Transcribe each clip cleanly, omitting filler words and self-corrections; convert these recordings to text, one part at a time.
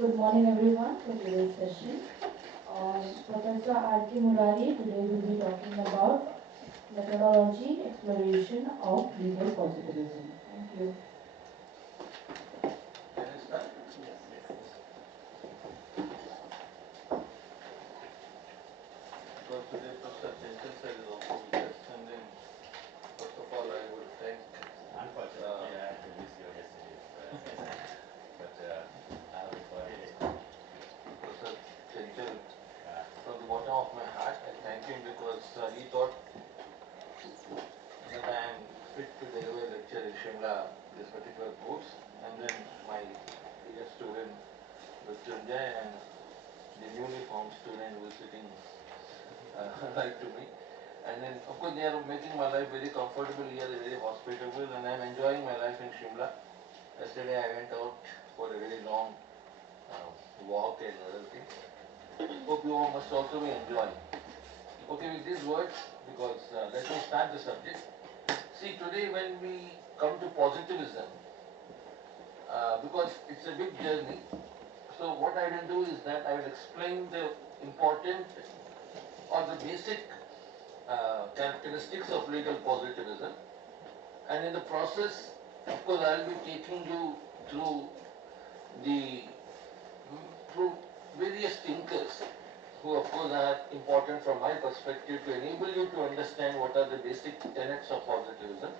Good morning everyone for today's session. Professor R.K. Murali today will be talking about methodology exploration of legal positivism. Thank you. Can I start? Yes. Because today Professor Chintan sir is also with us, and then first of all I would thank Unfortunately, I had to miss your yesterday, but I have recorded it. Professor Chintan from the bottom of my heart. I thank him because he thought that I am fit to deliver a lecture in Shimla this particular course, and then my dear student Mrityunjay and the newly formed student who is sitting right to me. And then, of course, they are making my life very comfortable here, very hospitable, and I am enjoying my life in Shimla. Yesterday I went out for a very long walk and other things. Hope you all must also be enjoying. Okay, with these words, because let me start the subject. See, today when we come to positivism, because it's a big journey, so what I will do is that I will explain the important or the basic characteristics of legal positivism, and in the process, of course, I will be taking you through through various thinkers who, of course, are important from my perspective to enable you to understand what are the basic tenets of positivism.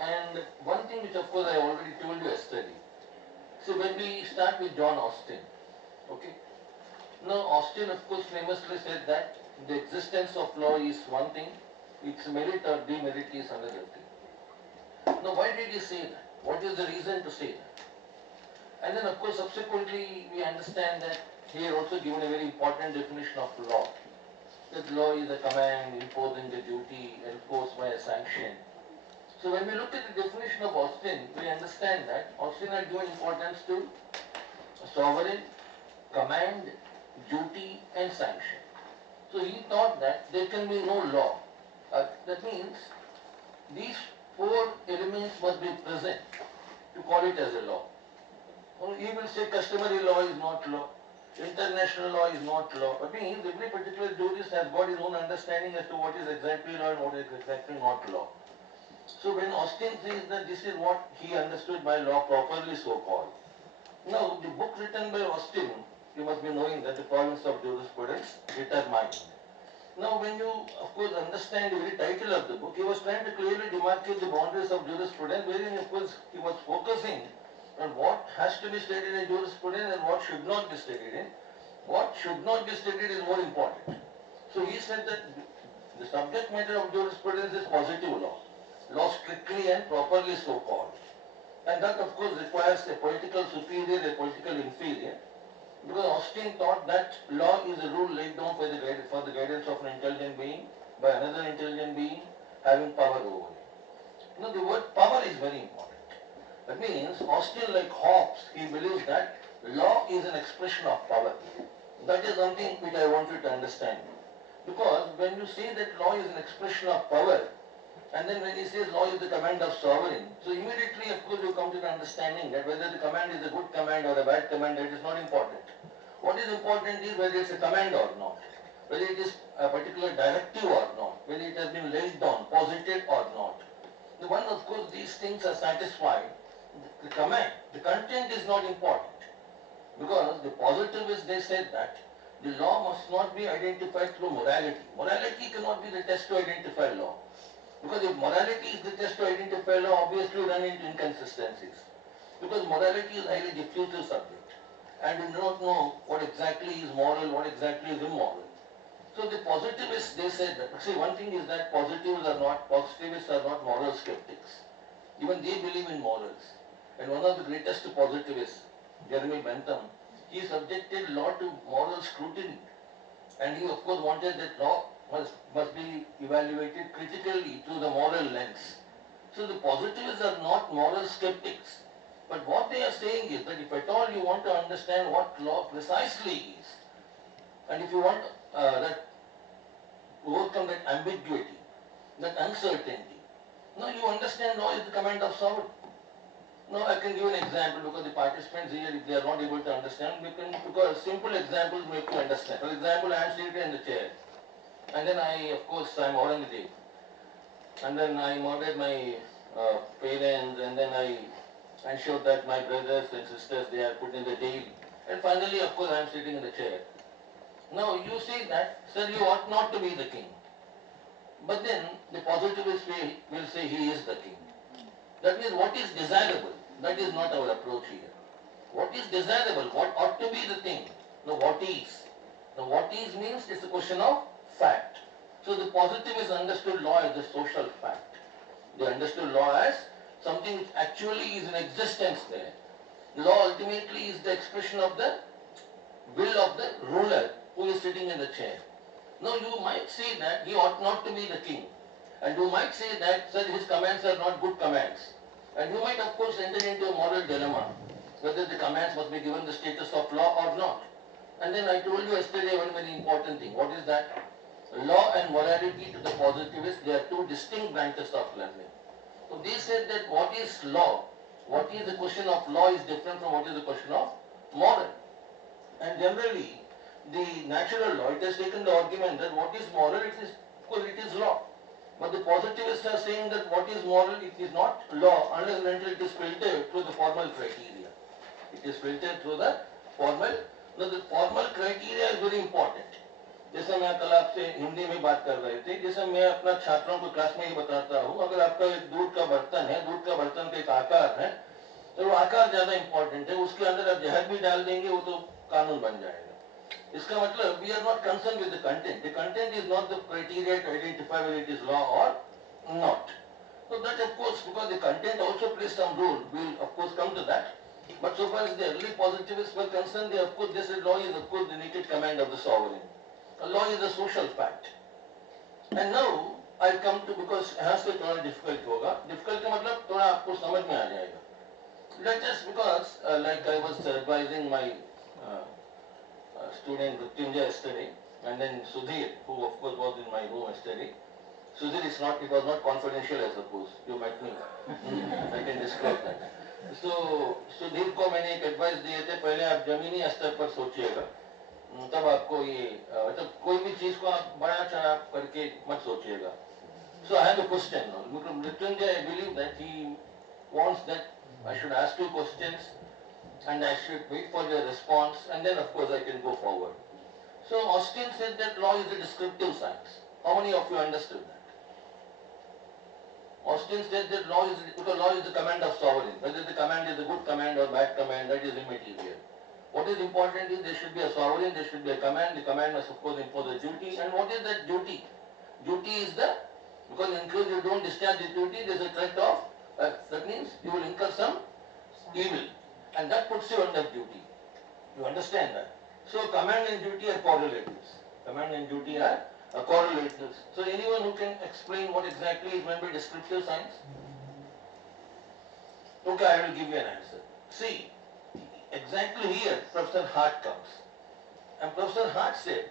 And one thing which, of course, I already told you yesterday. So when we start with John Austin, okay. Now, Austin, of course, famously said that the existence of law is one thing, its merit or demerit is another thing. Now, why did he say that? What is the reason to say that? And then, of course, subsequently, we understand that he had also given a very important definition of law. That law is a command imposing a duty enforced by a sanction. So when we look at the definition of Austin, we understand that Austin had given importance to sovereign, command, duty and sanction. So he thought that there can be no law. That means these four elements must be present to call it as a law. He will say customary law is not law, international law is not law. But means every particular jurist has got his own understanding as to what is exactly law and what is exactly not law. So when Austin says that this is what he understood by law properly so called. Now the book written by Austin, you must be knowing that the province of jurisprudence determined. Now when you of course understand the very title of the book, he was trying to clearly demarcate the boundaries of jurisprudence, wherein of course he was focusing on what has to be stated in jurisprudence and what should not be stated in. What should not be stated is more important. So he said that the subject matter of jurisprudence is positive law, law strictly and properly so called. And that of course requires a political superior, a political inferior, because Austin thought that law is a rule laid down for the guidance of an intelligent being by another intelligent being having power over it. Now the word power is very important. That means Austin, like Hobbes, he believes that law is an expression of power. That is something which I want you to understand. Because when you say that law is an expression of power, and then when he says law is the command of sovereign, so immediately of course you come to the understanding that whether the command is a good command or a bad command, that is not important. What is important is whether it's a command or not, whether it is a particular directive or not, whether it has been laid down, posited or not. The one, of course, these things are satisfied. The command, the content is not important, because the positivists, they said that the law must not be identified through morality. Morality cannot be the test to identify law, because if morality is the test to identify law, obviously you run into inconsistencies, because morality is a highly diffusive subject and you do not know what exactly is moral, what exactly is immoral. So the positivists, they said that, see, one thing is that positivists are not moral skeptics. Even they believe in morals. And one of the greatest positivists, Jeremy Bentham, he subjected law to moral scrutiny. And he of course wanted that law must be evaluated critically through the moral lens. So the positivists are not moral skeptics. But what they are saying is that if at all you want to understand what law precisely is, and if you want that to overcome that ambiguity, that uncertainty, now you understand law is the command of sovereign. Now I can give an example because the participants here, if they are not able to understand, because simple examples make you understand. For example, I am seated in the chair, and then of course, I am Aurangzeb, and then I murdered my parents, and then I ensured that my brothers and sisters, they are put in the jail, and finally, of course, I am sitting in the chair. Now you say that, sir, you ought not to be the king. But then the positivist will say he is the king. That means what is desirable? That is not our approach here. What is desirable? What ought to be the thing? Now what is? Now what is means it's a question of fact. So the positivists understood law as a social fact. They understood law as something which actually is in existence there. Law ultimately is the expression of the will of the ruler who is sitting in the chair. Now you might say that he ought not to be the king. And you might say that, sir, his commands are not good commands. And you might of course enter into a moral dilemma, whether the commands must be given the status of law or not. And then I told you yesterday one very important thing. What is that? Law and morality to the positivists, they are two distinct branches of learning. So they said that what is law, what is the question of law is different from what is the question of moral. And generally, the natural law, it has taken the argument that what is moral, it is law. But the positivists are saying that what is moral, it is not law unless and until it is filtered through the formal criteria. It is filtered through the formal. Now the formal criteria is very important. जैसे मैं कल आपसे हिंदी में बात कर रहे थे, जैसे मैं अपना छात्रों को क्लास में ही बताता हूँ, अगर आपका एक दूध का बर्तन है, दूध का बर्तन का एक आकार है, तो वो आकार ज्यादा इंपॉर्टेंट है, उसके अंदर आप जहर भी डाल देंगे वो तो कानून बन जाएगा. इसका मतलब we are not concerned with the content. The content is not the criteria to identify whether it is law or not. So that of course, because the content also plays some role, we will of course come to that. But so far as the early positivists were concerned, they of course, they said law is of course the naked command of the sovereign. Law is a social fact. And now I come to, because यहाँ से थोड़ा difficult होगा. Difficult का मतलब थोड़ा आपको समझ में आ जाएगा. Let us, because like I was advising my student Mrityunjay yesterday, and then Sudhir, who of course was in my room yesterday. Sudhir is not, it was not confidential, I suppose. You might know. I can disclose that. So Sudhir को मैंने एक advice दिए थे, पहले आप जमीनी स्तर पर सोचिएगा, तब आपको ये मतलब कोई भी चीज को आप बड़ा चढ़ा करके मत सोचिएगा. So I have a question now. Mrityunjay, I believe that he wants that I should ask you questions and I should wait for your response, and then of course I can go forward. So Austin said that law is a descriptive science. How many of you understood that? Austin said that law is, because law is the command of sovereign. Whether the command is a good command or bad command, that is immaterial. What is important is there should be a sovereign, there should be a command. The command must of course impose a duty. And what is that duty? Duty is the, because in case you don't discharge the duty, there is a threat of, that means you will incur some evil. And that puts you under duty. You understand that? So command and duty are correlatives. Command and duty are correlatives. So anyone who can explain what exactly is meant by descriptive science? Okay, I will give you an answer. See, exactly here Professor Hart comes. And Professor Hart says,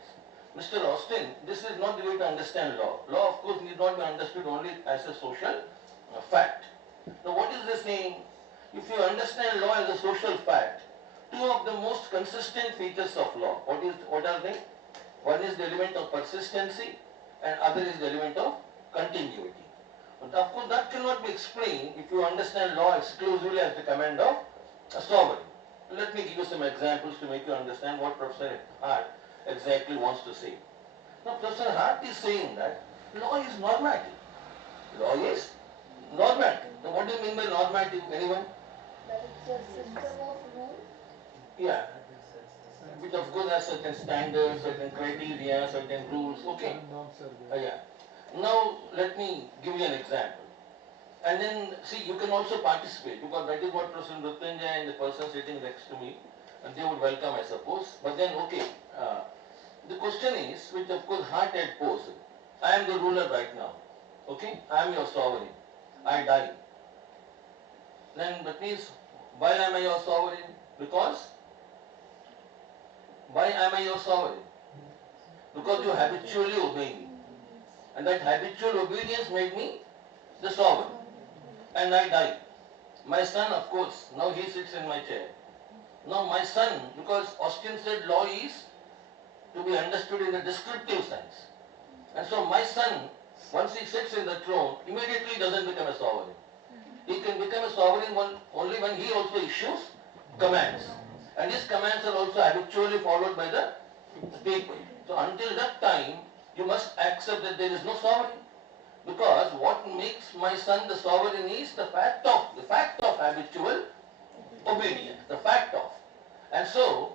Mr. Austin, this is not the way to understand law. Law of course need not be understood only as a social fact. Now what is this saying? If you understand law as a social fact, two of the most consistent features of law, what are they? One is the element of persistency and other is the element of continuity. But of course that cannot be explained if you understand law exclusively as the command of a sovereign. Let me give you some examples to make you understand what Professor Hart exactly wants to say. Now Professor Hart is saying that law is normative. Law is normative. Now what do you mean by normative? Anyone? That it's a system of rules. Yeah. Which of course has certain standards, certain criteria, certain rules. Okay. Yeah. Now let me give you an example. And then see, you can also participate because that is what Professor Mrityunjay and the person sitting next to me, and they would welcome, I suppose. But then okay, the question is, which of course Hart had posed. I am the ruler right now. Okay, I am your sovereign. I die. Then that means, why am I your sovereign? Because why am I your sovereign? Because you habitually obey me. And that habitual obedience made me the sovereign. And I die. My son, of course, now he sits in my chair. Now my son, because Austin said law is to be understood in a descriptive sense. And so my son, once he sits in the throne, immediately doesn't become a sovereign. He can become a sovereign only when he also issues commands. And his commands are also habitually followed by the people. So until that time, you must accept that there is no sovereign. Because what makes my son the sovereign is the fact of habitual obedience, the fact of. And so,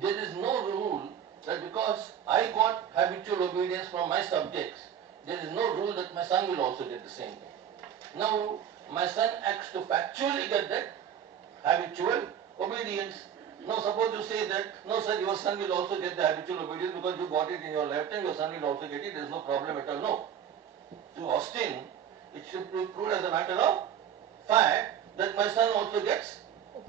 there is no rule that because I got habitual obedience from my subjects, there is no rule that my son will also get the same thing. Now, my son acts to factually get that habitual obedience. Now, suppose you say that, no sir, your son will also get the habitual obedience because you got it in your lifetime, your son will also get it, there is no problem at all. No. To Austin, it should be proved as a matter of fact that my son also gets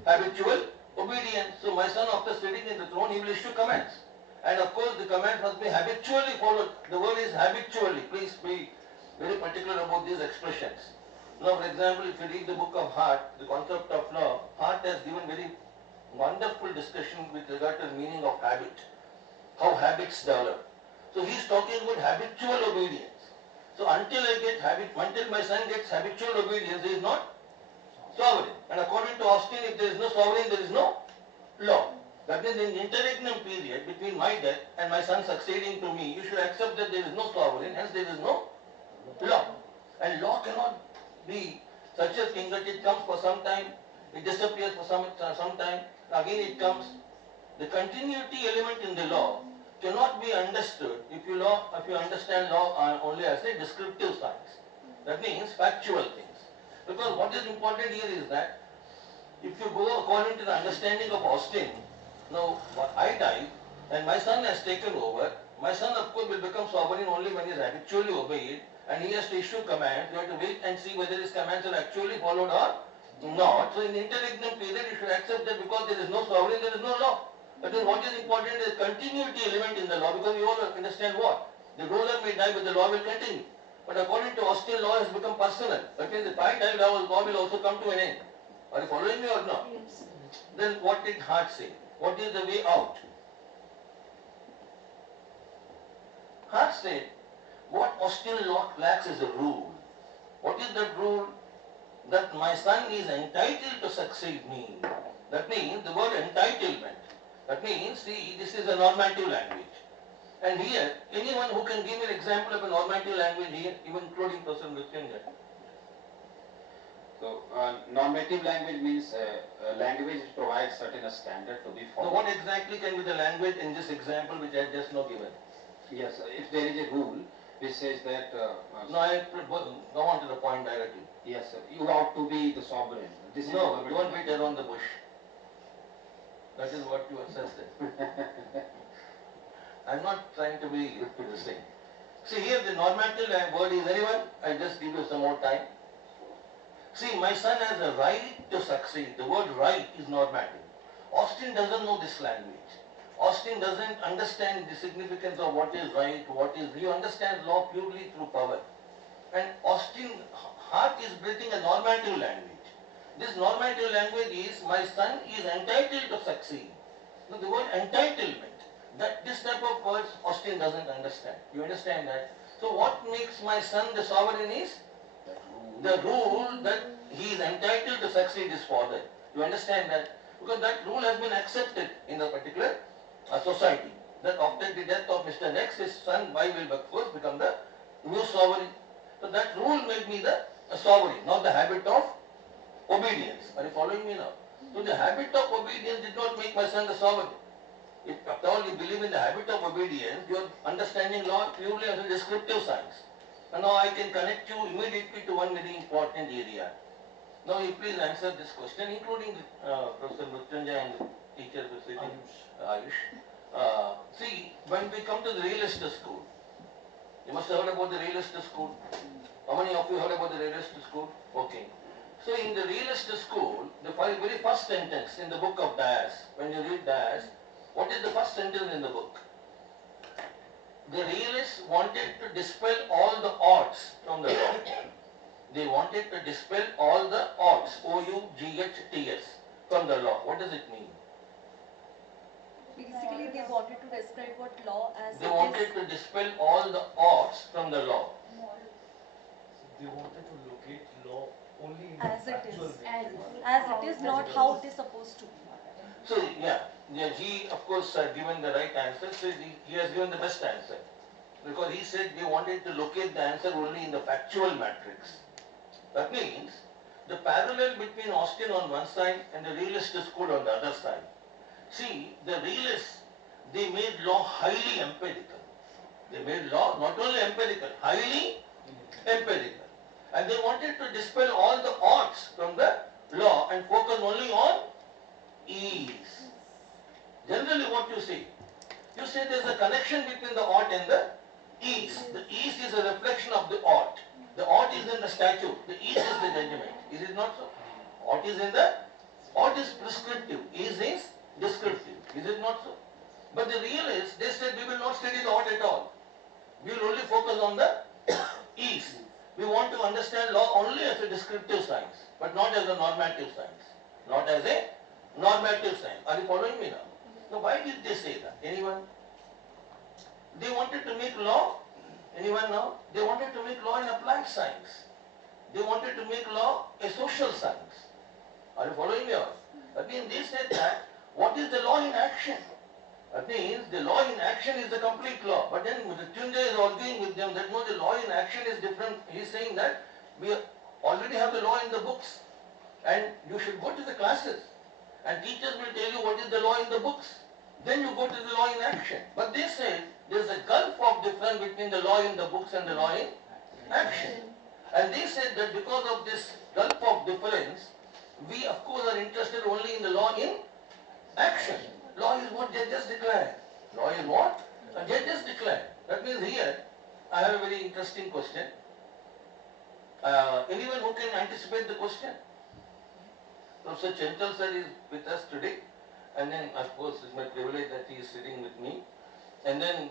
habitual obedience. So my son, after sitting in the throne, he will issue commands. And of course, the command must be habitually followed. The word is habitually. Please be very particular about these expressions. Now, for example, if you read the book of Hart, the concept of law, Hart has given very wonderful discussion with regard to the meaning of habit, how habits develop. So he is talking about habitual obedience. So until my son gets habitual obedience, he is not sovereign. And according to Austin, if there is no sovereign, there is no law. That means in the interregnum period between my death and my son succeeding to me, you should accept that there is no sovereign, hence there is no law. And law cannot be such a thing that it comes for some time, it disappears for some time, again it comes. The continuity element in the law cannot be understood if you understand law only as a descriptive science. That means factual things. Because what is important here is that if you go according to the understanding of Austin, now I die and my son has taken over, my son of course will become sovereign only when he is habitually obeyed and he has to issue commands. You have to wait and see whether his commands are actually followed or not. So in the interregnum period you should accept that because there is no sovereign, there is no law. But then what is important is continuity element in the law, because we all understand what? The ruler may die but the law will continue. But according to Austin, law has become personal. That means if I die, law will also come to an end. Are you following me or not? Yes. Then what did Hart say? What is the way out? Hart said, what Austin law lacks is a rule. What is that rule? That my son is entitled to succeed me. That means the word entitlement. That means, see, this is a normative language. And here, anyone who can give me an example of a normative language here, even including Professor Mrutyunjay. So, normative language means language which provides certain standard to be Now, followed. what exactly can be the language in this example which I just now given? Yes, if there is a rule which says that... No, I go on to the point directly. Yes, sir, you ought to be the sovereign. This is No, the don't beat around the bush. That is what you assessed it. I'm not trying to be the same. See here the normative word is anyone? I'll just give you some more time. See, my son has a right to succeed. The word right is normative. Austin doesn't know this language. Austin doesn't understand the significance of what is right, he understands law purely through power. And Austin, Hart is building a normative language. This normative language is, my son is entitled to succeed. Now the word entitlement, this type of words Austin doesn't understand. You understand that? So what makes my son the sovereign is? The rule that he is entitled to succeed his father. You understand that? Because that rule has been accepted in a particular society. That after the death of Mr. X, his son Y will of course become the new sovereign. So that rule made me the sovereign, not the habit of obedience. Are you following me now? So the habit of obedience did not make my son the sovereign. If after all you believe in the habit of obedience, you are understanding law purely as a descriptive science. And now I can connect you immediately to one very important area. Now you please answer this question, including Professor Mrutyunjay and the teacher who is sitting, Ayush. See, when we come to the realist school, you must have heard about the realist school. How many of you heard about the realist school? Okay. So in the realist school, the very first sentence in the book of Dias, when you read Dias, what is the first sentence in the book? The realists wanted to dispel all the odds from the law. They wanted to dispel all the oughts, O-U-G-H-T-S, from the law. What does it mean? Basically, they wanted to describe what law as They it wanted is. to dispel all the oughts from the law. They wanted to locate law only in As the it factual is. nature. As it is, not how it is supposed to be. So, he of course given the right answer, so he has given the best answer. Because he said they wanted to locate the answer only in the factual matrix. That means, the parallel between Austin on one side and the realist school on the other side. See, the realists, they made law highly empirical. They made law not only empirical, highly empirical. And they wanted to dispel all the oughts from the law and focus only on ease. Generally what you say? You say there is a connection between the ought and the ease. The ease is a reflection of the ought. The ought is in the statute. The ease is the judgment. Is it not so? Ought is prescriptive. Ease is descriptive. Is it not so? But the realists, they said we will not study the ought at all. We will only focus on the ease. We want to understand law only as a descriptive science, but not as a normative science. Not as a normative science. Are you following me now? Now why did they say that? Anyone? They wanted to make law. Anyone now? They wanted to make law an applied science. They wanted to make law a social science. Are you following me all? That means they said that what is the law in action? That means the law in action is the complete law. But then Mrityunjay is arguing with them that no, the law in action is different. He is saying that we already have the law in the books and you should go to the classes and teachers will tell you what is the law in the books. Then you go to the law in action. But they say there is a gulf of difference between the law in the books and the law in action. And they said that because of this gulf of difference, we of course are interested only in the law in action. Law is what judges declare. Law is what? Judges declare. That means here, I have a very interesting question. Anyone who can anticipate the question? Professor Chental sir is with us today. And then of course it's my privilege that he is sitting with me. And then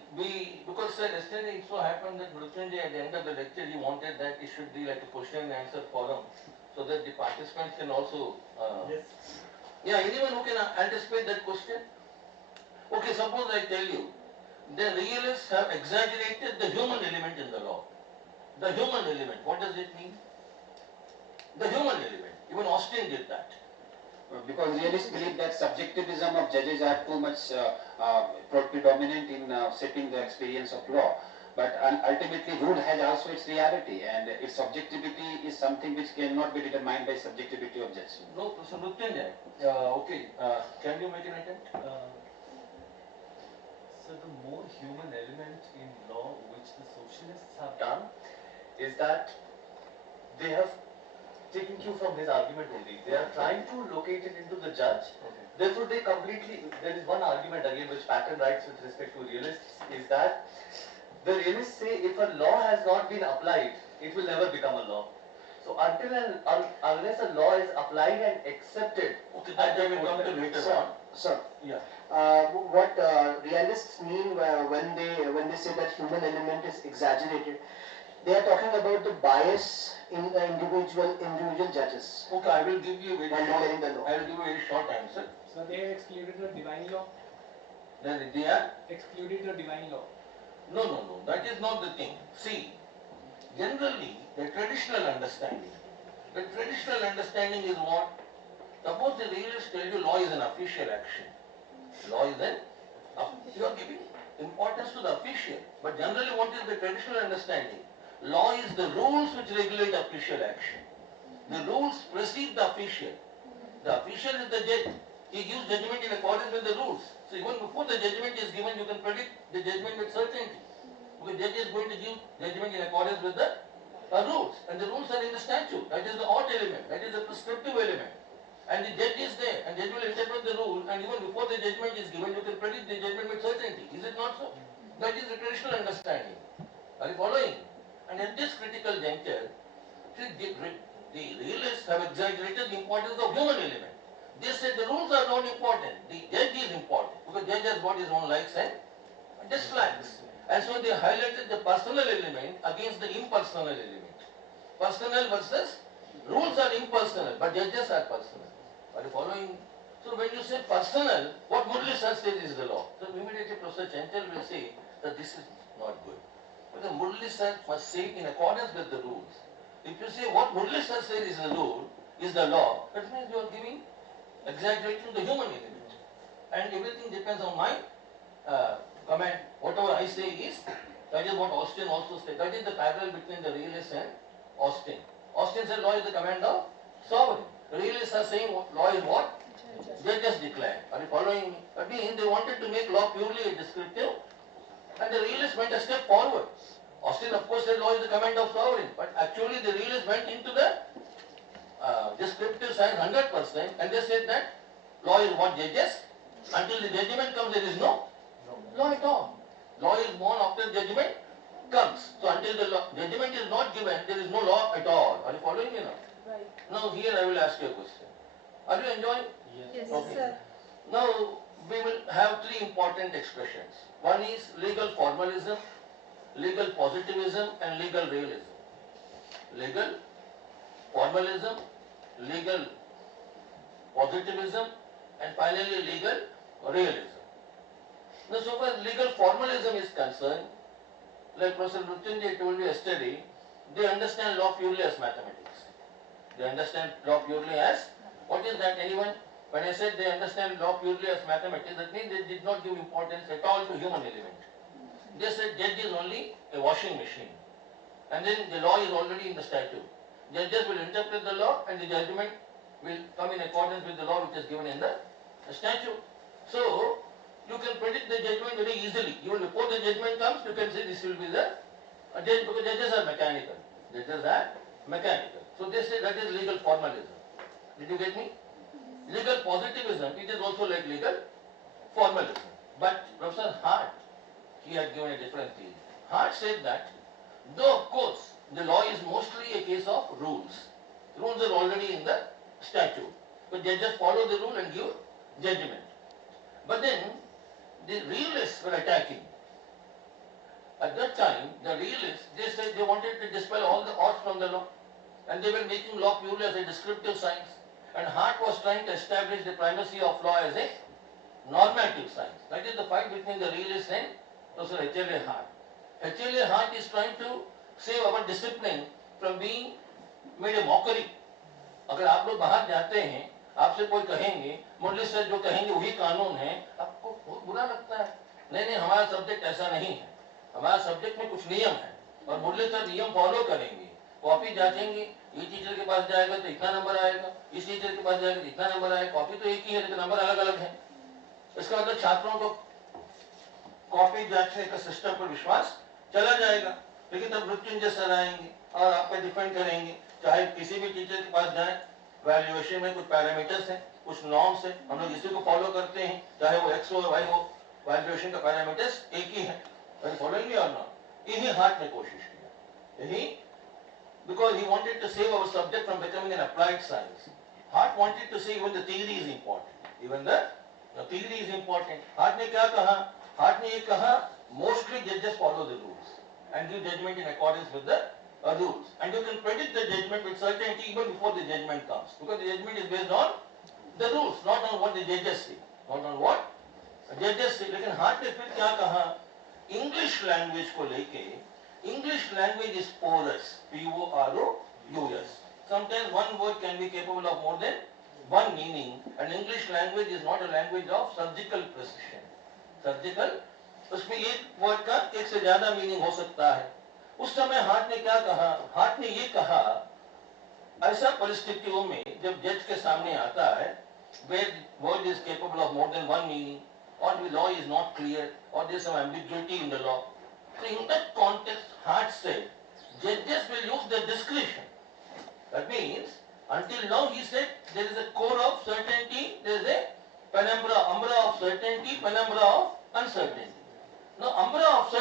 because sir, yesterday it so happened that Mrityunjay at the end of the lecture he wanted that it should be like a question and answer forum so that the participants can also... Yes. Yeah, anyone who can anticipate that question? Okay, suppose I tell you, the realists have exaggerated the human element in the law. The human element, what does it mean? The human element, even Austin did that. Because realists believe that subjectivism of judges are too much predominant in shaping the experience of law. But ultimately rule has also its reality and its objectivity is something which cannot be determined by subjectivity of judgment. No, Professor Mrityunjay, can you make an attempt? So the more human element in law which the socialists have done is that they have taken cue from his argument only. They are trying to locate it into the judge. Okay. Therefore, there is one argument again which Patten writes with respect to realists is that the realists say if a law has not been applied, it will never become a law. So until and unless a law is applied and accepted, Okay, that we will come to later on. Sir, Yeah. what realists mean when they say that human element is exaggerated, they are talking about the bias in the individual judges Okay, I will give you a very while short, declaring the law. I will give you a very short answer. So they have excluded the divine law? Then they are? Excluded the divine law. No, that is not the thing. See, generally, the traditional understanding is what? Suppose the realists tell you law is an official action. Law is you are giving importance to the official. But generally what is the traditional understanding? Law is the rules which regulate official action. The rules precede the official. The official is the judge. He gives judgment in accordance with the rules. So even before the judgment is given, you can predict the judgment with certainty. Because the judge is going to give judgment in accordance with the rules. And the rules are in the statute. That is the ought element. That is the prescriptive element. And the judge is there. And judge will interpret the rule. And even before the judgment is given, you can predict the judgment with certainty. Is it not so? That is the traditional understanding. Are you following? And at this critical juncture, the realists have exaggerated the importance of human element. They said the rules are not important. The judge is important. Because judge has got his own likes and dislikes. And so they highlighted the personal element against the impersonal element. Personal versus rules are impersonal, but judges are personal. Are you following? So when you say personal, what Murali sir says is the law. So immediately Professor Chanchal will say that this is not good. Because Murali sir must say in accordance with the rules. If you say what Murali sir says is the rule, is the law, that means you are giving, exaggerating the human element. And everything depends on my comment. Whatever I say is, that is what Austin also said. That is the parallel between the realist and Austin. Austin said law is the command of sovereign. The realists are saying law is what? Judges declare. Are you following me? That means they wanted to make law purely descriptive, and the realists went a step forward. Austin of course said law is the command of sovereign, but actually the realists went into the descriptive side 100%, and they said that law is what judges. Until the judgment comes, there is no law at all. Law is born after judgment comes. So until the judgment is not given, there is no law at all. Are you following me now? Right. Now here I will ask you a question. Are you enjoying? Yes, Okay. sir. Now we will have three important expressions. One is legal formalism, legal positivism, and legal realism. Legal formalism, legal positivism, and finally legal realism. Now so far as legal formalism is concerned, like Professor Mrityunjay told you yesterday, they understand law purely as mathematics. They understand law purely as, what is that anyone? When I said they understand law purely as mathematics, that means they did not give importance at all to human element. They said judge is only a washing machine. And then the law is already in the statute. Judges will interpret the law and the judgment will come in accordance with the law which is given in the statute. So, you can predict the judgment very easily. Even before the judgment comes, you can say this will be the judge, because judges are mechanical. Judges are mechanical. So they say that is legal formalism. Did you get me? Legal positivism, it is also like legal formalism. But Professor Hart, he had given a different theory. Hart said that, though of course the law is mostly a case of rules. Rules are already in the statute. But judges follow the rule and give judgment. But then the realists were attacking. At that time, the realists, they said they wanted to dispel all the odds from the law. And they were making law purely as a descriptive science. And Hart was trying to establish the primacy of law as a normative science. That is the fight between the realists and Professor H.L.A. Hart. H.L.A. Hart is trying to save our discipline from being made a mockery. अगर आप लोग बाहर जाते हैं, आपसे कोई कहेंगे, मुरली sir जो कहेंगे वही कानून है, आपको बहुत बुरा लगता है। नहीं, हमारा सब्जेक्ट ऐसा नहीं है। हमारा सब्जेक्ट में कुछ नियम है और मुरली सर नियम फॉलो करेंगे। कॉपी जांचेंगे, ये टीचर के पास जाएगा तो इतना नंबर आएगा, इस टीचर के पास जाएगा तो इतना नंबर आएगा। कॉपी तो एक ही है लेकिन नंबर अलग अलग है। इसका मतलब छात्रों को कॉपी जांचने का सिस्टम पर विश्वास चला जाएगा। लेकिन तब मृत्युंजय सर आएंगे और आपका डिफेंड करेंगे, चाहे किसी भी टीचर के पास जाए, वैल्यूएशन में कुछ पैरामीटर्स हैं, कुछ नॉर्म्स हैं, हम लोग इसी को फॉलो करते हैं, चाहे वो एक्स हो वाई हो, वैल्यूएशन का पैरामीटर्स एक ही है। फॉलोइंग और नॉट, यही हार्ट ने कोशिश किया, यही because he wanted to save our subject from becoming an applied science. Hart wanted to say even the theory is important. Even the theory is important. Hart ने क्या कहा? Hart ने ये कहा, mostly judges follow the rules and give judgment in accordance with the rules. And you can predict the judgment with certainty even before the judgment comes, because the judgment is based on the rules, not on what the judges say, not on what the judges say. लेकिन Hart ने फिर क्या कहा? English language को लेके, English language is porous, P-O-R-O-U-S. Sometimes one word can be capable of more than one meaning, and English language is not a language of surgical precision. Surgical, उसमें एक word का एक से ज़्यादा meaning हो सकता है। उस समय हार्ट ने क्या कहा? हार्ट ने ये कहा, ऐसा परिस्थितियों में जब जज के सामने आता है, where word is capable of more than one meaning, or the law is not clear, or there is some ambiguity in the law. So in that context, Hart said, judges will use their discretion. That means, until now he said, there is a core of certainty, there is a umbra of certainty, penumbra of uncertainty. Now, umbra of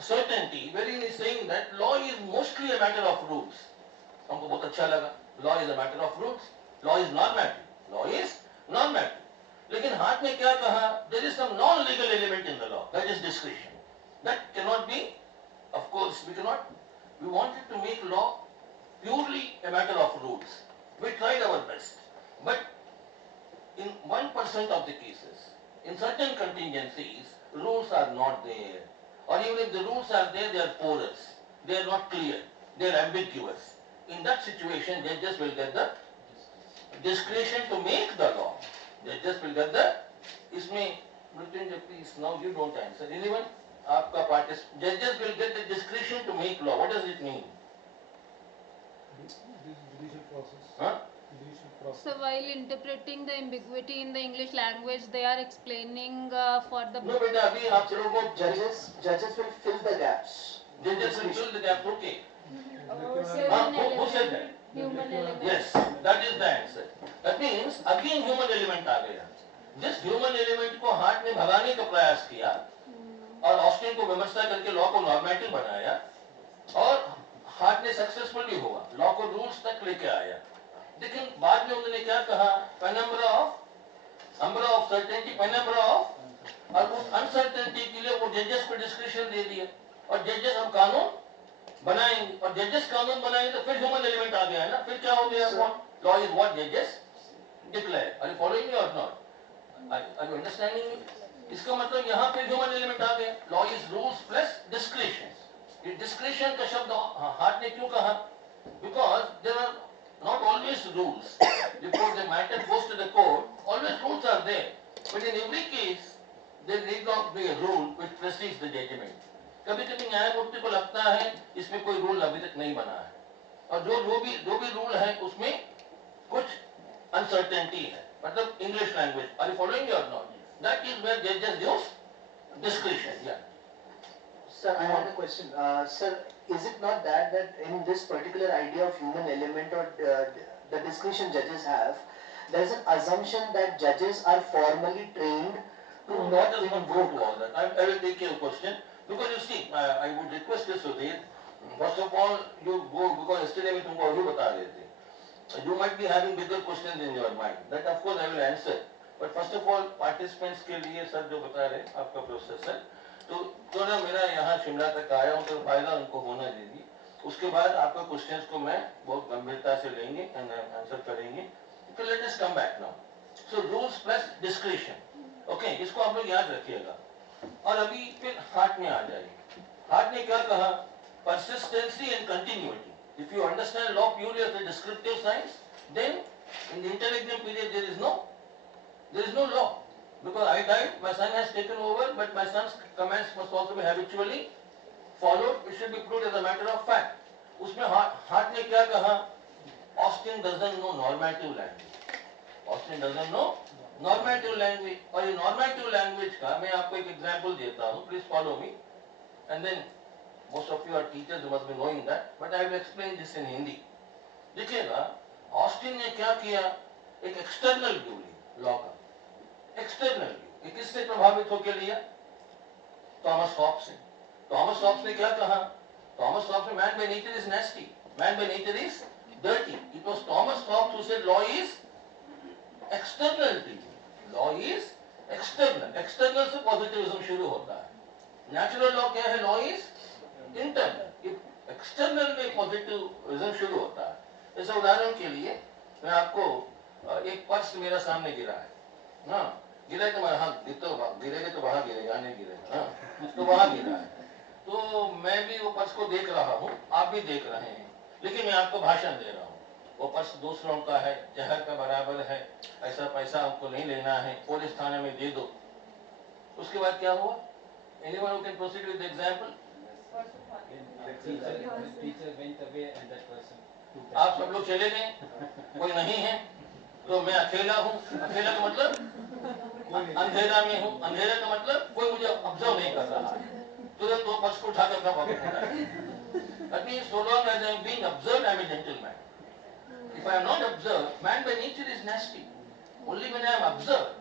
certainty, wherein he is saying that law is mostly a matter of rules. हमको बहुत अच्छा लगा, law is a matter of rules, law is normative. लेकिन heart ने क्या कहा? There is some non-legal element in the law, that is discretion. That cannot be, of course, we cannot We wanted to make law purely a matter of rules. We tried our best. But in 1% of the cases, in certain contingencies, rules are not there. Or even if the rules are there, they are porous. They are not clear. They are ambiguous. In that situation, judges will get the discretion to make the law. Judges will get the, इसमें Mrityunjay, please, now you don't answer. Anyone? आपका participant, judges will get the discretion to make law. What does it mean? Judicial process. Huh? Judicial process. So while interpreting the ambiguity in the English language, they are explaining for the No, बेटा अभी आप लोगों को Judges will fill the gaps. judges will fill the gap. Okay. human Who said that? Human element. Yes, that is the answer. That means again human element आ गया. जिस human element को heart ने भगाने का प्रयास किया और ऑस्टिन को व्यवस्था करके लॉ को नॉर्मेटिव बनाया और हार्ट ने सक्सेसफुली हुआ, लॉ को रूल्स तक लेके आया. लेकिन बाद में उन्होंने क्या कहा, penumbra of certainty, penumbra of, और उस अनसर्टेनिटी के लिए वो जजेस को डिस्क्रिप्शन दे दिया और जजेस अब कानून बनाएंगे और जजेस कानून बनाएंगे तो फिर ह्यूमन एलिमेंट आ गया है ना. फिर क्या हो गया, लॉ इज व्हाट जजेस declare. Are you following me और not? Are you understanding me? इसका मतलब यहाँ पे ह्यूमन एलिमेंट आ गया. Law is rules plus description. ये डिस्क्रिप्शन का शब्द हार्ट ने क्यों कहा? Because there are not always rules. Before the matter goes to the court, always rules are there. But in every case, there need not be a rule which precedes the judgment. कभी-कभी न्यायमूर्ति को लगता है इसमें कोई rule अभी तक नहीं बना है और जो भी रूल है उसमें कुछ अनसर्टेनिटी है. मतलब English language, are you following or not? That is where जजेस यूज डिस्क्रिप्शन. या Sir, I have a question. Sir, is it not that in this particular idea of human element or the discretion judges have, there is an assumption that judges are formally trained to No, not let us not go to all that. I will take your question because you see, I would request you, Sudhir. First of all, you go because yesterday we तुमको अभी बता रहे थे. You might be having bigger questions in your mind. That of course I will answer. But first of all, participants के लिए sir जो बता रहे हैं आपका प्रोसेसर, तो ना मेरा यहाँ शिमला तक आया हूँ तो फायदा उनको होना दीजिए. उसके बाद आपके क्वेश्चंस को मैं बहुत गंभीरता से लेंगे एंड आंसर करेंगे. तो let us come back now. So rules plus description. Okay, इसको आप लोग याद रखिएगा. और अभी फिर हार्ट में आ जाइए. हार्ट ने क्या कहा? Persistency and continuity. If you understand law purely as a descriptive science, then in the interregnum period there is no law. Because I died, my son has taken over, but my son's commands must also be habitually followed. It should be proved as a matter of fact. उसमें heart ने क्या कहा? Austin doesn't know normative language. Austin doesn't know normative language. और ये normative language का मैं आपको एक example देता हूँ. Please follow me. And then most of you are teachers, you must be knowing that. But I will explain this in Hindi. देखिएगा, Austin ने क्या किया? एक external view लिया law का. एक्सटर्नल व्यू किससे प्रभावित होकर लिया? थॉमस हॉब्स से. थॉमस हॉब्स ने क्या कहा? थॉमस हॉब्स ने man by nature is nasty, man by nature is dirty. It was Thomas Hobbes who said law is external to you. Law is external. External से positivism शुरू होता है. Natural law क्या है? Law is internal. एक्सटर्नल में positivism शुरू होता है. जैसे उदाहरण के लिए मैं आपको एक पर्स मेरा सामने गिरा है. हाँ, गिरा तो हाँ, गिरेगा तो वहां गिरेगा, नहीं गिरेगा. हाँ, तो वहां गिरा है. तो मैं भी वो पर्स को देख रहा हूँ, आप भी देख रहे हैं, लेकिन मैं आपको भाषण दे रहा हूँ. वो पर्स दूसरों का है, जहर का बराबर है, ऐसा पैसा आपको नहीं लेना है, पुलिस थाने में दे दो. उसके बाद क्या हुआ? Anyone who can proceed with the example? आप सब लोग चले गए, कोई नहीं है, तो मैं अकेला हूँ. अकेला का मतलब अंधेरा में हूँ. अंधेरा का मतलब कोई मुझे ऑब्जर्व नहीं कर रहा है. तुरंत वो पर्स को उठाकर अपना पॉकेट में डाल. That means so long as I am being observed, I am a gentleman. If I am not observed, man by nature is nasty. Only when I am observed,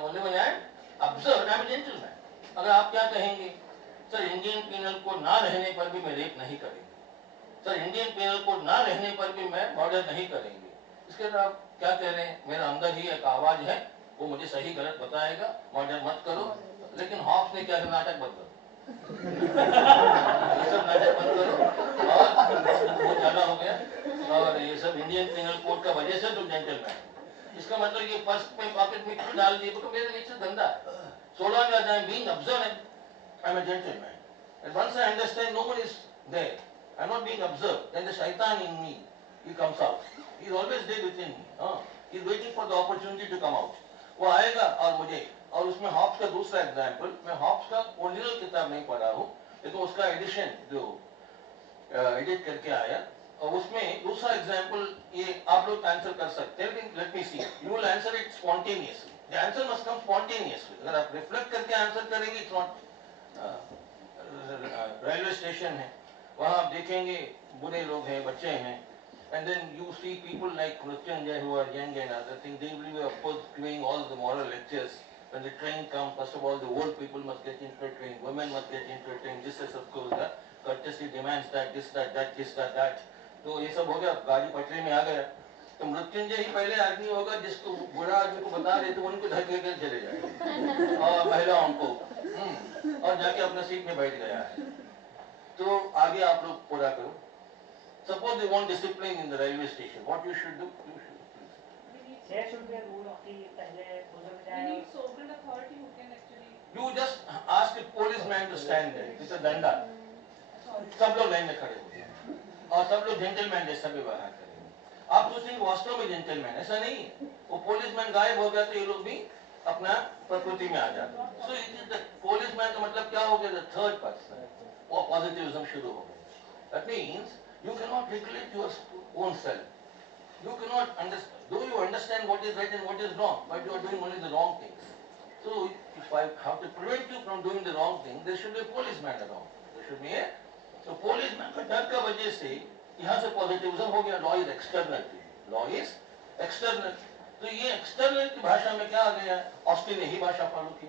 only when I am observed, I am a gentleman. अगर आप क्या कहेंगे? Sir Indian penal code ना रहने पर भी मैं rape नहीं करेंगे. सर इंडियन पीनल कोड ना रहने पर भी मैं मर्डर नहीं करेंगे. इसके बाद आप क्या कह रहे हैं? मेरा अंदर ही एक आवाज है, वो मुझे सही गलत बताएगा, मर्डर मत करो. लेकिन हॉब्स ने क्या नाटक बदला? ये सब नाटक बंद करो और बहुत ज्यादा हो गया। और ये सब इंडियन पिनल कोड का वजह से तुम जेंटलमैन। इसका मतलब ये फर्स्ट में पॉकेट में क्यों डाल दिए? तो मेरे नीचे धंधा 16 में आता है being observed I am a gentleman and once I understand no one is there I am not being observed then the शैतान in me he comes out he is always there within me he is waiting for the opportunity to come out. वो आएगा और मुझे और उसमें Hobbs का दूसरा example मैं हॉब्स का ओरिजिनल किताब नहीं पढ़ा हूँ लेकिन उसका एडिशन जो एडिट करके आया और उसमें दूसरा एग्जांपल ये आप लोग आंसर कर सकते हैं लेकिन let me see you will answer it spontaneously the answer must come spontaneously. अगर आप रिफ्लेक्ट करके आंसर करेंगे इट्स नॉट रेलवे स्टेशन है वहां आप देखेंगे बुरे लोग हैं बच्चे हैं and then you see people like Mrityunjay who are young and other things they will be of course giving all the moral lectures when the train comes first of all the old people must get entertained women must get entertained this is of course the courtesy demands that this that तो ये सब हो गया गाड़ी पटरी में आ गया तो मृत्युंजय ही पहले आदमी होगा जिसको बुरा आदमी को बता रहे तो उनको धक्के कर चले जाएंगे और महिलाओं को और जाके अपना सीट में बैठ गया है। तो आगे आप लोग पूरा करो। Suppose they want discipline in the railway station. What you should do? There should be a rule कि पहले बुजुर्ग We जाए। need sovereign authority who can actually. You just ask a policeman to stand there with a danda. सब लोग line में खड़े हो गए और सब लोग जेंटलमैन जैसा व्यवहार करेंगे। आप सोचेंगे वास्तव में जेंटलमैन ऐसा नहीं है। वो पुलिसमैन गायब हो गया तो ये लोग भी अपना प्रकृति में आ जाते। So it is the policeman का मतलब क्या हो गया? The third person. वो positivism शुरू हो गया। That means you cannot regulate your own self. You cannot understand, though you understand what is right and what is wrong, but you are doing only the wrong things. So if I have to prevent you from doing the wrong thing, there should be a policeman around. There should be a so policeman का डर का वजह से यहाँ से positivism हो गया. Law is external. Law is external. तो ये external की भाषा में क्या आ गया? ऑस्टिन ने ही भाषा फॉलो की.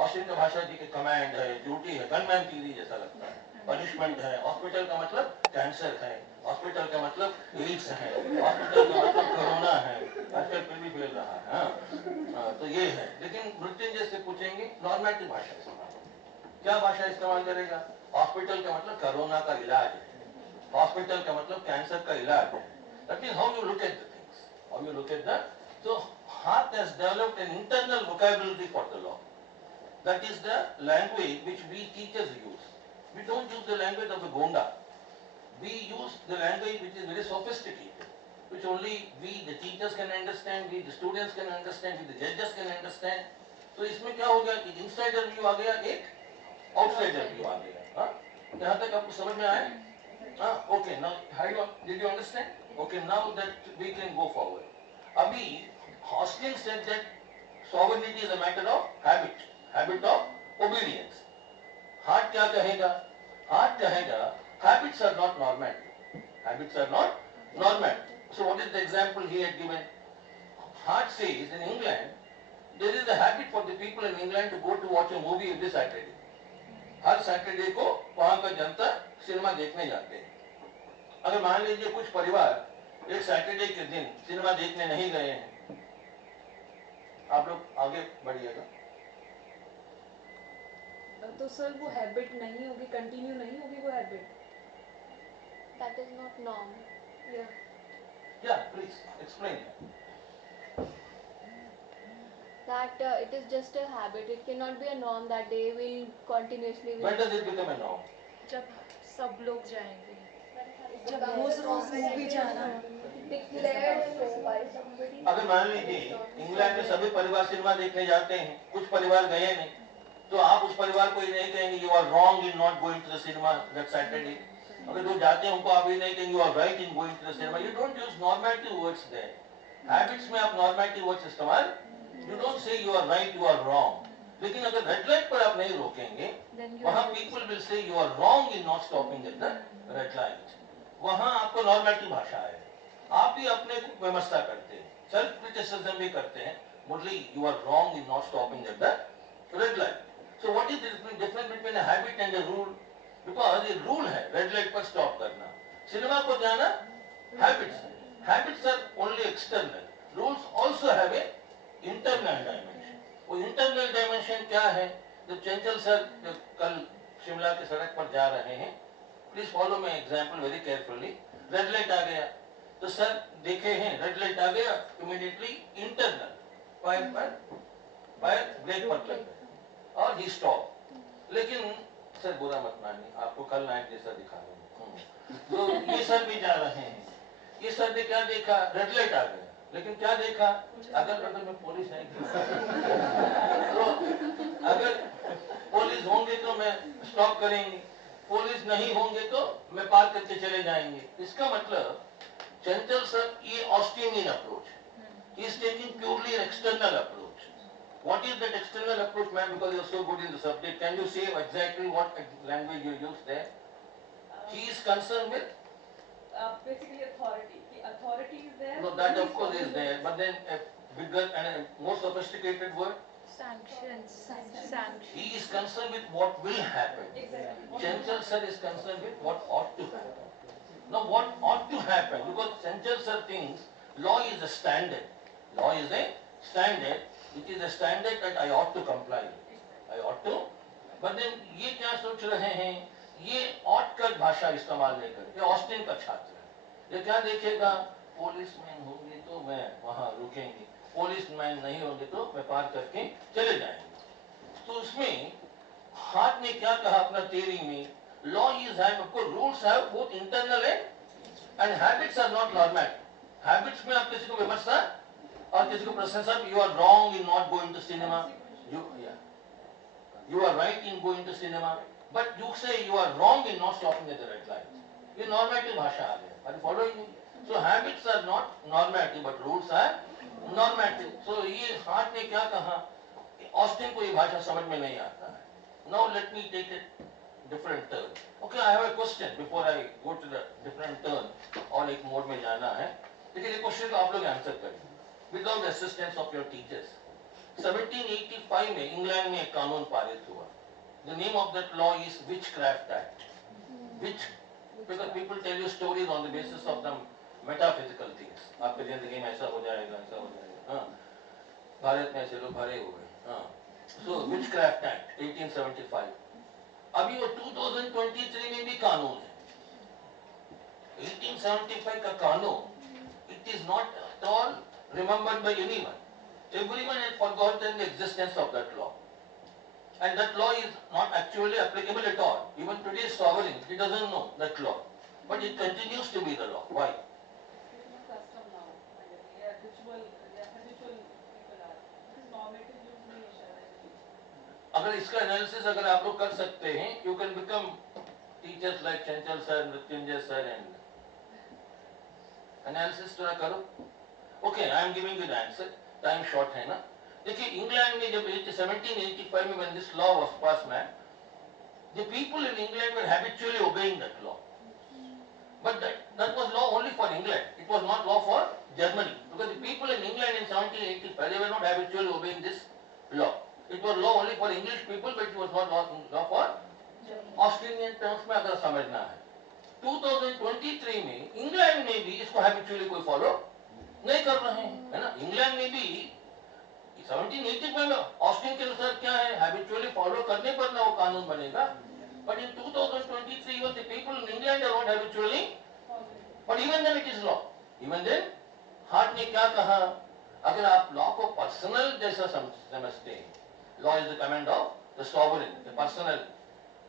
ऑस्टिन का भाषा जी की कमांड है, ड्यूटी है, गनमैन थ्योरी जैसा लगता है. पनिशमेंट है, हॉस्पिटल का मतलब कैंसर है, हॉस्पिटल का मतलब एड्स है, हॉस्पिटल का मतलब कोरोना है, आजकल फिर भी फैल रहा है। तो ये है, लेकिन मृत्युंजय से पूछेंगे नॉर्मेटिव भाषा इस्तेमाल, क्या भाषा इस्तेमाल करेगा? हॉस्पिटल का मतलब कोरोना का इलाज है, हॉस्पिटल का मतलब कैंसर का इलाज है। That means how you look at the things, how you look at the so Hart has developed an internal vocabulary for the law. That is the language which we teachers use. We don't use the language of the Gonda. We use the language which is very sophisticated, which only we, the teachers can understand, we, the students can understand, we, the judges can understand. तो इसमें क्या हो गया कि insider view आ गया, एक outsider view आ गया. हाँ, यहाँ तक आपको समझ में आया? हाँ, okay. Now, did you understand? Okay, now that we can go forward. अभी Hoskin said that sovereignty is a matter of habit of obedience. Hart क्या कहेगा? Hart कहेगा habits are not normative. Habits are not normative. So what is the example he had given? Hart says in England there is a habit for the people in England to go to watch a movie every Saturday. Her Saturday को वहाँ का जनता cinema देखने जाते हैं. अगर मान लीजिए कुछ परिवार एक सैटरडे के दिन सिनेमा देखने नहीं गए हैं, आप लोग आगे बढ़िएगा. तो सर वो हैबिट नहीं होगी, कंटिन्यू नहीं होगी वो habit. That is not norm. Yeah, please explain. That it is just a habit. It cannot be a norm that they will continuously. When does it become a norm? जब सब लोग जाएंगे, जब रोज मूवी जाना. Declared so by somebody. अगर मान लीजिए England में सभी परिवार सिनेमा देखने जाते हैं, कुछ परिवार गए नहीं, तो आप उस परिवार को ये नहीं कहेंगे you are wrong in not going to the cinema that Saturday. अगर जो जाते हैं उनको आप ये नहीं कहेंगे you are right in going to the cinema. You don't use normative words there. Habits में आप normative words इस्तेमाल, you don't say you are right, you are wrong. लेकिन अगर रेड लाइट पर आप नहीं रोकेंगे, वहाँ people will say you are wrong in not stopping at the red light. वहाँ आपको normative भाषा है. आप भी अपने को व्यवस्था करते हैं, self criticism भी करते हैं. Murali, you are wrong in not stopping at the red light. So what is the difference between a habit and a rule? Because a rule है red light पर stop करना, सिनेमा को जाना habits. Habits are only external. Rules also have a internal dimension. वो internal dimension क्या है? जब चंचल sir कल शिमला की सड़क पर जा रहे हैं, please follow my example very carefully, red light आ गया तो सर देखे हैं रेड लाइट आ गया, इमीडिएटली इंटरनल फायर ब्रेक पर लग गए और ही स्टॉप. लेकिन सर बुरा मत मानिए, आपको कल नाइट जैसा दिखा दूंगा. तो ये सर भी जा रहे हैं, ये सर ने क्या देखा, रेड लाइट आ गया, लेकिन क्या देखा, अगल बगल में पुलिस नहीं थी. तो अगर पुलिस होंगे तो मैं स्टॉप करेंगे, पुलिस नहीं होंगे तो मैं पार करके चले जाएंगे. इसका मतलब चंचल सर ये ऑस्टिनियन अप्रोच है. He is taking purely an external approach. What is that external approach, ma'am? Because you are so good in the subject, can you say exactly what language you use there? He is concerned with basically authority. The authority is there. no, that of course is there, but then a bigger and a more sophisticated word. Sanctions. He is concerned with what will happen. Exactly. Chanchal sir is concerned with what ought to happen. Now what ought to happen, because Chanchal sir thinks law is a standard. Law is a standard. It is a standard that I ought to comply with. I ought to. But then ये क्या सोच रहे हैं, ये ought का भाषा इस्तेमाल नहीं कर, ये ऑस्टिन का छात्र है. ये क्या देखेगा, पुलिसमैन होंगे तो मैं वहाँ रुकेंगे, पुलिसमैन नहीं होंगे तो मैं पार करके चले जाएंगे. तो उसमें हाथ ने क्या कहा अपना theory में, law is have, of course rules have both internal and habits are not normative. Habits में आप किसी को विमर्शा और किसी को प्रशंसा, you are wrong in not going to cinema, you are right in going to cinema, but you say you are wrong in not stopping at the red light. ये normative भाषा आ गया. Are you following me? So habits are not normative, but rules are normative. So ये हाथ ने क्या कहा, Austin को ये भाषा समझ में नहीं आता है. Now let me take a different turn. Okay, I have a question before I go to the different turn. और एक मोड में जाना है. लेकिन ये क्वेश्चन को आप लोग आंसर करें without assistance of your teachers. 1785 में इंग्लैंड में एक कानून पारित हुआ. The name of that law is Witchcraft Act. Which, because people tell you stories on the basis of some metaphysical things. आपकी जिंदगी में ऐसा हो जाएगा, ऐसा हो जाएगा. हाँ, भारत में ऐसे लोग भरे हुए. हाँ, so Witchcraft Act 1875. अभी वो 2023 में भी कानून है. 1875 का कानून, it is not at all remembered by anyone. Everyone had forgotten the existence of that law. And that law is not actually applicable at all. Even today's sovereign, he doesn't know that law. But it continues to be the law. Why? Custom now. Yeah, ritual people are. Because normative use नहीं है शायद. अगर इसका analysis अगर आप लोग कर सकते हैं, you can become teachers like Chanchal sir, Mrityunjay sir and analysis थोड़ा करो. Okay, I am giving you the answer. Time short है ना. देखिए इंग्लैंड में जब 1785 में when this law was passed, man, the people in England were habitually obeying that law. But that was law only for England. It was not law for Germany, because the people in England in 1785 they were not habitually obeying this law. It was law only for English people, but it was not law for Australian terms में अगर समझना है. 2023 में England में भी इसको habitually कोई follow नहीं कर रहे हैं, है ना. इंग्लैंड में भी 1785 में ऑस्टिन के अनुसार क्या है, हैबिचुअली फॉलो करने पर ना वो कानून बनेगा. But in 2023 even the people in England are not habitually, but even then it is law. Even then heart ने क्या कहा, अगर आप लॉ को पर्सनल जैसा समझते हैं, law is the command of the sovereign, the personal,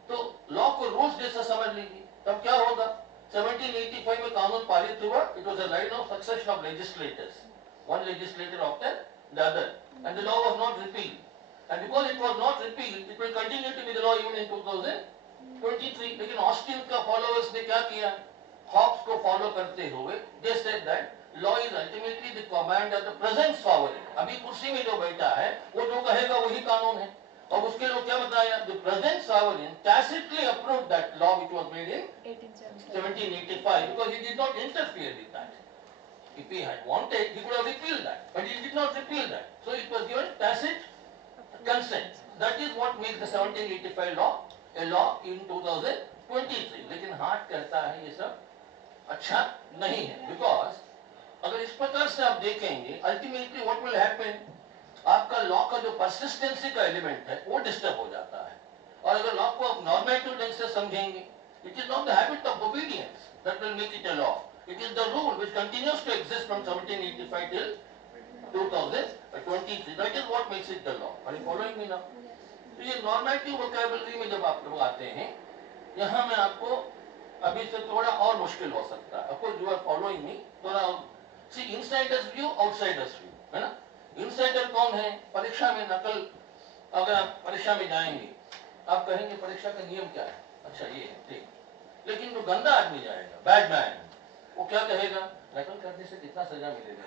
तो लॉ को रूल्स जैसा समझ लीजिए. तब क्या होगा, 1785 में कानून पारित हुआ. It was a line of succession of legislators, one legislator after the other, and the law was not repealed. And because it was not repealed, it will continue to be the law even in 2023. लेकिन Austin का followers ने क्या किया, Hobbs को follow करते हुए they said that law is ultimately the command of the present sovereign. अभी कुर्सी में जो बैठा है वो जो कहेगा वही कानून है. और उसके लोग क्या बताया, the present sovereign tacitly approved that law which was made in 1785 because he did not interfere with that. If he had wanted, he could have repealed that, but he did not repeal that. So it was given tacit consent. That is what makes the 1785 law a law in 2023. लेकिन heart कहता है ये सब अच्छा नहीं है, because अगर इस प्रकार से आप देखेंगे अल्टीमेटली व्हाट विल हैपन, आपका आपका लॉ का जो परसिस्टेंसी का एलिमेंट है वो डिस्टर्ब हो जाता है। और अगर लॉ को आप नॉर्मेटिव ढंग से समझेंगे, it is not the habit of obedience that will make it a law, it is the rule which continues to exist from 1785 till 2023, that is what makes it the law. Are you following me now? तो ये normative vocabulary में जब आप लोग आते हैं, यहाँ मैं आपको अभी से थोड़ा और मुश्किल हो सकता है, of course you are following me, थोड़ा सी इनसाइडर्स व्यू आउटसाइडर्स व्यू, है ना। इनसाइडर कौन है? परीक्षा में नकल, अगर आप परीक्षा में जाएंगे आप कहेंगे परीक्षा का नियम क्या है, अच्छा ये है ठीक, लेकिन जो गंदा आदमी जाएगा, बैड मैन, वो क्या कहेगा? नकल करने से कितना सजा मिलेगा,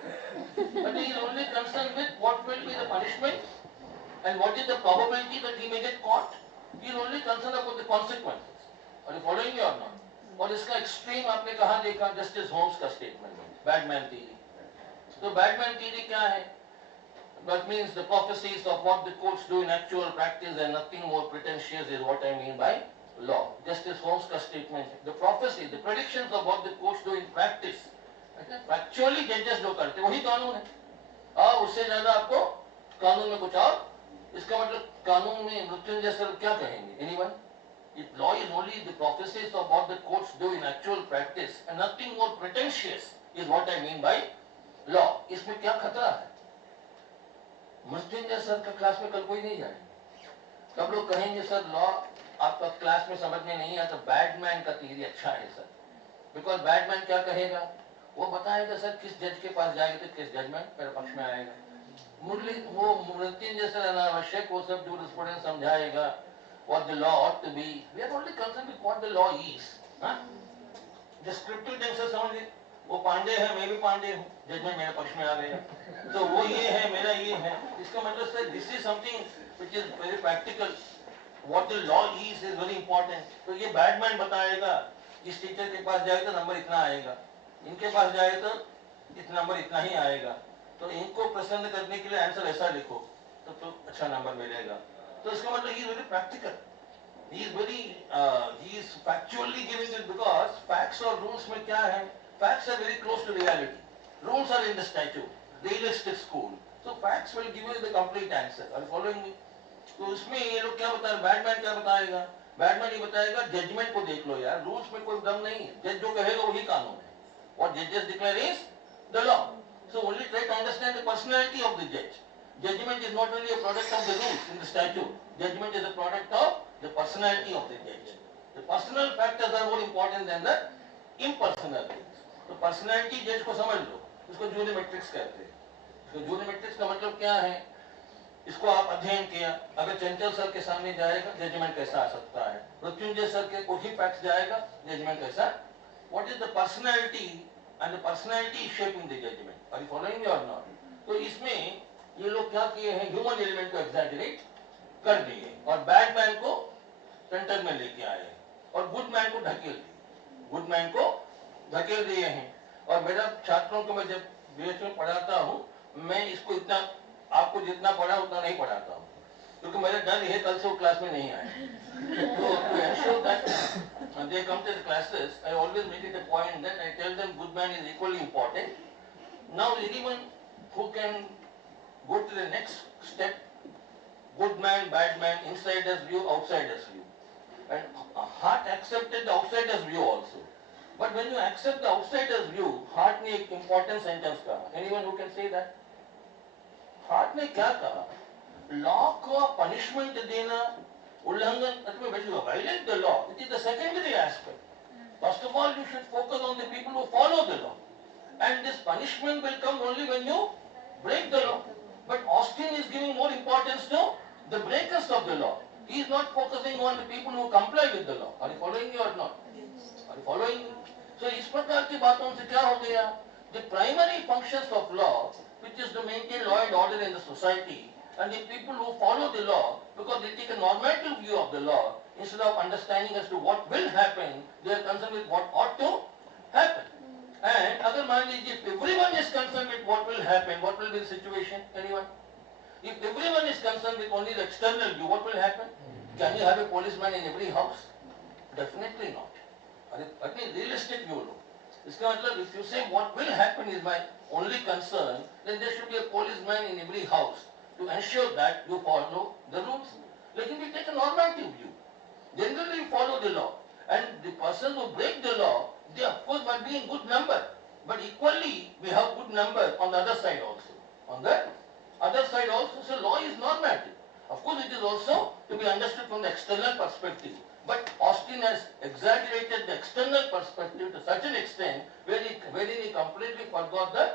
but he is only concern with what will be the punishment and what is the probability that he may get caught. He is only concerned about the consequences. Are you following me or not? और इसका extreme आपने कहाँ देखा? Justice Holmes का statement में, badman theory. तो badman theory क्या है? That means the prophecies of what the courts do in actual practice and nothing more pretentious is what I mean by law. Justice Holmes का statement है, the prophecy, the predictions of what the courts do in practice, actually judges जो करते वही कानून है, और उससे ज्यादा आपको कानून में कुछ और, इसका मतलब कानून में मृत्युंजय सर क्या कहेंगे? Anyone? If law is only the prophecies of what the courts do in actual practice and nothing more pretentious is what I mean by law. इसमें क्या खतरा है? मृत्युंजय सर का क्लास में कल कोई नहीं जाएगा, सब लोग कहेंगे सर लॉ आपका क्लास में समझ में नहीं आता, बैडमैन का थ्योरी अच्छा है सर, बिकॉज बैडमैन क्या कहेगा? वो बताएगा सर किस जज के पास जाएगा तो किस जजमेंट मेरे पक्ष में आएगा। मुरली वो मृत्युंजय सर अनावश्यक वो सब jurisprudence समझाएगा, what the law ought to be. We are only concerned with what the law is. Descriptive ढंग से समझिए, वो पांडे है, मैं भी पांडे हूँ, जजमेंट मेरे पक्ष में आ गया, तो वो ये है, मेरा ये है, इसका मतलब sir this is something which is very practical, what the law is very important. तो ये बैडमैन बताएगा, इस टीचर के पास जाए तो नंबर इतना आएगा, इनके पास जाए तो इतना नंबर इतना ही आएगा, तो इनको प्रसन्न करने के लिए आंसर ऐसा लिखो तो अच्छा नंबर मिलेगा। तो इसका मतलब he is very practical, he is very he is factually giving it, because facts और rules में क्या है? Facts are very close to reality, rules are in the statute, realistic school, so facts will give you the complete answer. Are you following me? तो इसमें ये लोग क्या बता रहे? बैडमैन क्या बताएगा? बैडमैन ये बताएगा जजमेंट को देख लो यार, रूल्स में कोई दम नहीं है, जज जो कहेगा वही कानून है, what judges declare is the law, so only try to understand the personality of the judge. Judgment is not only a product of the rules in the statute, judgment is a product of the personality of the judge. The personal factors are more important than the impersonal things. तो personality judge को समझ लो, इसको जूरिमेट्रिक्स कहते हैं। तो जूरिमेट्रिक्स का मतलब क्या है? इसको आप अध्ययन किया, अगर चंचल सर के सामने जाएगा जजमेंट कैसा आ सकता है, मृत्युंजय सर के वही फैक्ट्स जाएगा जजमेंट कैसा, what is the personality and the personality shaping the judgment. Are you following me or not? तो इसमें ये लोग क्या किए हैं? ह्यूमन एलिमेंट को एग्जैजरेट कर दिए और बैडमैन को सेंटर में लेके आए और गुड मैन को ढकेल दिए, गुड मैन को धकेल दिए हैं। और मेरा छात्रों को मैं जब बीएच में पढ़ाता हूँ, मैं इसको इतना आपको जितना पढ़ा उतना नहीं पढ़ाता हूँ, क्योंकि मेरा डर है कल से वो क्लास में नहीं आए। तो to ensure that they come to the classes, I always make it a point that I tell them good man is equally important. Now anyone who can go to the next step, good man, bad man, insider's view, outsider's view. And Hart accepted the outsider's view also. But when you accept the outsider's view, Hart ने एक important sentence कहा. Anyone who can say that? Hart ने क्या कहा? Law को punishment देना, उल्लंघन, when you violate the law, it is the secondary aspect. First of all, you should focus on the people who follow the law. And this punishment will come only when you break the law. But Austin is giving more importance to the breakers of the law. He is not focusing on the people who comply with the law. Are you following me or not? Are you following me? So इस प्रकार की बातों से क्या हो गया? The primary functions of law, which is to maintain law and order in the society, and the people who follow the law, because they take a normative view of the law, instead of understanding as to what will happen, they are concerned with what ought to happen. And अगर मान लीजिए if everyone is concerned with what will happen, what will be the situation? Anyone? If everyone is concerned with only the external view, what will happen? Can you have a policeman in every house? Definitely not. अपनी realistic view लो. इसका मतलब if you say what will happen is my only concern, then there should be a policeman in every house. to ensure that you follow the rules. Like if we take a normative view, generally you follow the law, and the persons who break the law, they of course might be in good number, but equally we have good number on the other side also. On the other side also, so law is normative. Of course it is also to be understood from the external perspective. But Austin has exaggerated the external perspective to such an extent wherein he completely forgot the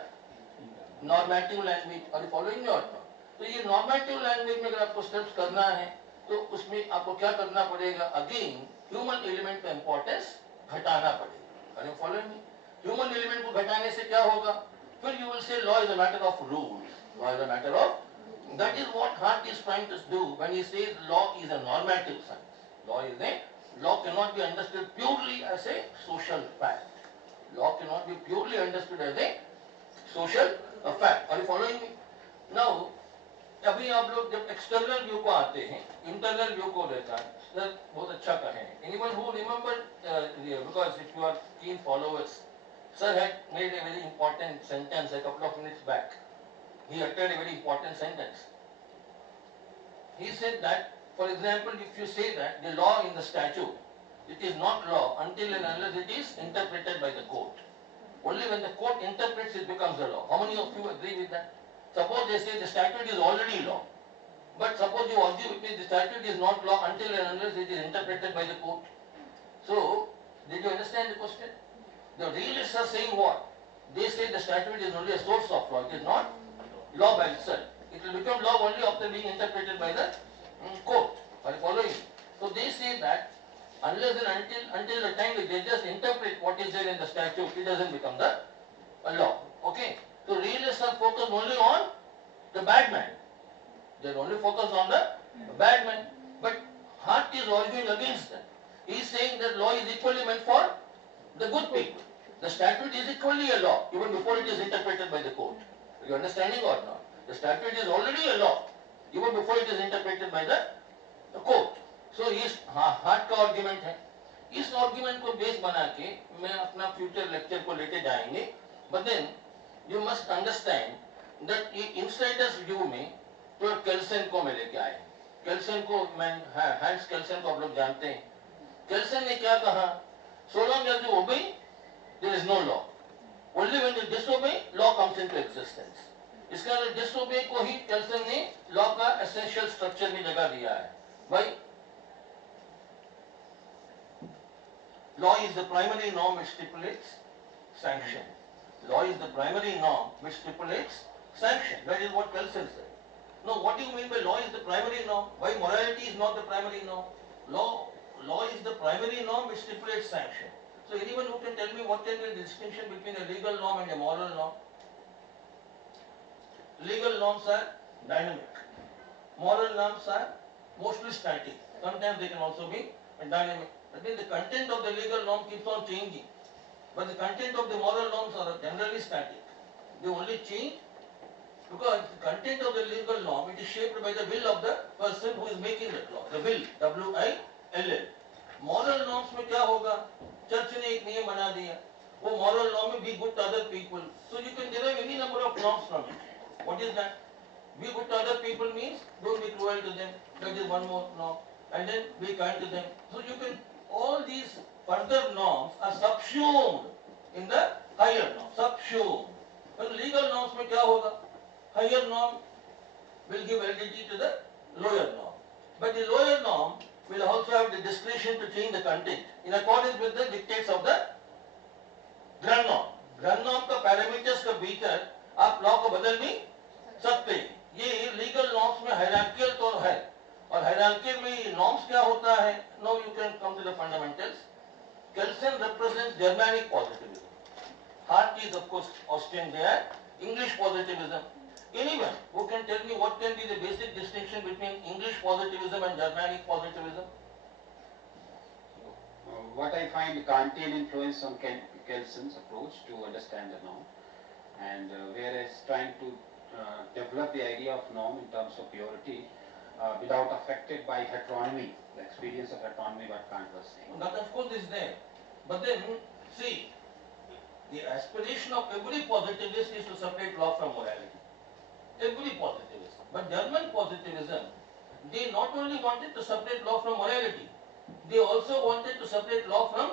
normative language. Are you following me or not? तो ये normative language में अगर आपको steps करना है तो उसमें आपको क्या करना पड़ेगा? Again, human element का importance घटाना पड़ेगा. Are you following me? Human element को घटाने से क्या होगा? फिर you will say law is a matter of rules. Law is a matter of. That is what Hart is trying to do when he says law is a normative science. Law cannot be understood purely as a social fact. Law cannot be purely understood as a social fact. Are you following me? Now, अभी आप लोग जब external view को आते हैं, internal view को लेता है, सर बहुत अच्छा कहे. Anyone who remember, because if you are keen followers, sir had made a very important sentence a couple of minutes back. He uttered a very important sentence. He said that, for example, if you say that the law in the statute, it is not law until and unless it is interpreted by the court. Only when the court interprets it becomes a law. How many of you agree with that? Suppose they say the statute is already law. But suppose you argue with me the statute is not law until and unless it is interpreted by the court. So, did you understand the question? The realists are saying what? They say the statute is only a source of law. It is not law by itself. It will become law only after being interpreted by the court. Are you following? So they say that unless and until the time the judges interpret what is there in the statute, it doesn't become the law. Okay? So realists are focused only on the bad man. They are only focused on the bad man. But Hart is arguing against that. He is saying that law is equally meant for the good people. The statute is equally a law even before it is interpreted by the court. Are you understanding or not? The statute is already a law even before it is interpreted by the court. So इस heart का argument है. इस argument को base बना के मैं अपना future lecture को लेके जाएंगे. But then you must understand that insiders view में तो केल्सन को मैं लेके आए. केल्सन को मैं हैंस केल्सन को आप लोग जानते हैं. केल्सन ने क्या कहा? So long as you obey, there is no law. Only when you disobey, law comes into existence. इसका disobey को ही केल्सन ने लॉ का एसेंशियल स्ट्रक्चर में जगह दिया है. Why? Law is the primary norm which stipulates sanction. Law is the primary norm which stipulates sanction. That is what Kelsen said. Now, what do you mean by law is the primary norm? Why morality is not the primary norm? Law is the primary norm which stipulates sanction. So, anyone who can tell me what can be the distinction between a legal norm and a moral norm? Legal norms are dynamic. Moral norms are mostly static. Sometimes they can also be dynamic. That means the content of the legal norm keeps on changing. But the content of the moral norms are generally static. They only change because the content of the legal norm, it is shaped by the will of the person who is making that law. The will, W-I-L-L. Moral norms में क्या होगा? Church ने एक नियम बना दिया. वो moral norm में be good to other people. So you can derive any number of norms from it. What is that? Be good to other people means don't be cruel to them. That is one more norm. And then be kind to them. So you can, all these further norms are subsumed in the higher norm. Subsumed. But legal norms में क्या होगा? Higher norm will give validity to the lower norm. But the lower norm will also have the discretion to change the content in accordance with the dictates of the grand norm. Grand norm का parameters का भीतर आप law को बदल भी सकते हैं. ये legal norms में hierarchical तो है. और hierarchy में norms क्या होता है? Now you can come to the fundamentals. Kelsen represents Germanic positivism. Hart is of course Austrian there. English positivism. Anyone who can tell me what can be the basic distinction between English positivism and Germanic positivism? What I find Kantian influence on Kelsen's approach to understand the norm, and whereas trying to develop the idea of norm in terms of purity without affected by heteronomy, the experience of heteronomy what Kant was saying. That of course is there. But then, see, the aspiration of every positivist is to separate law from morality. Every positivist. But German positivism, they not only wanted to separate law from morality, they also wanted to separate law from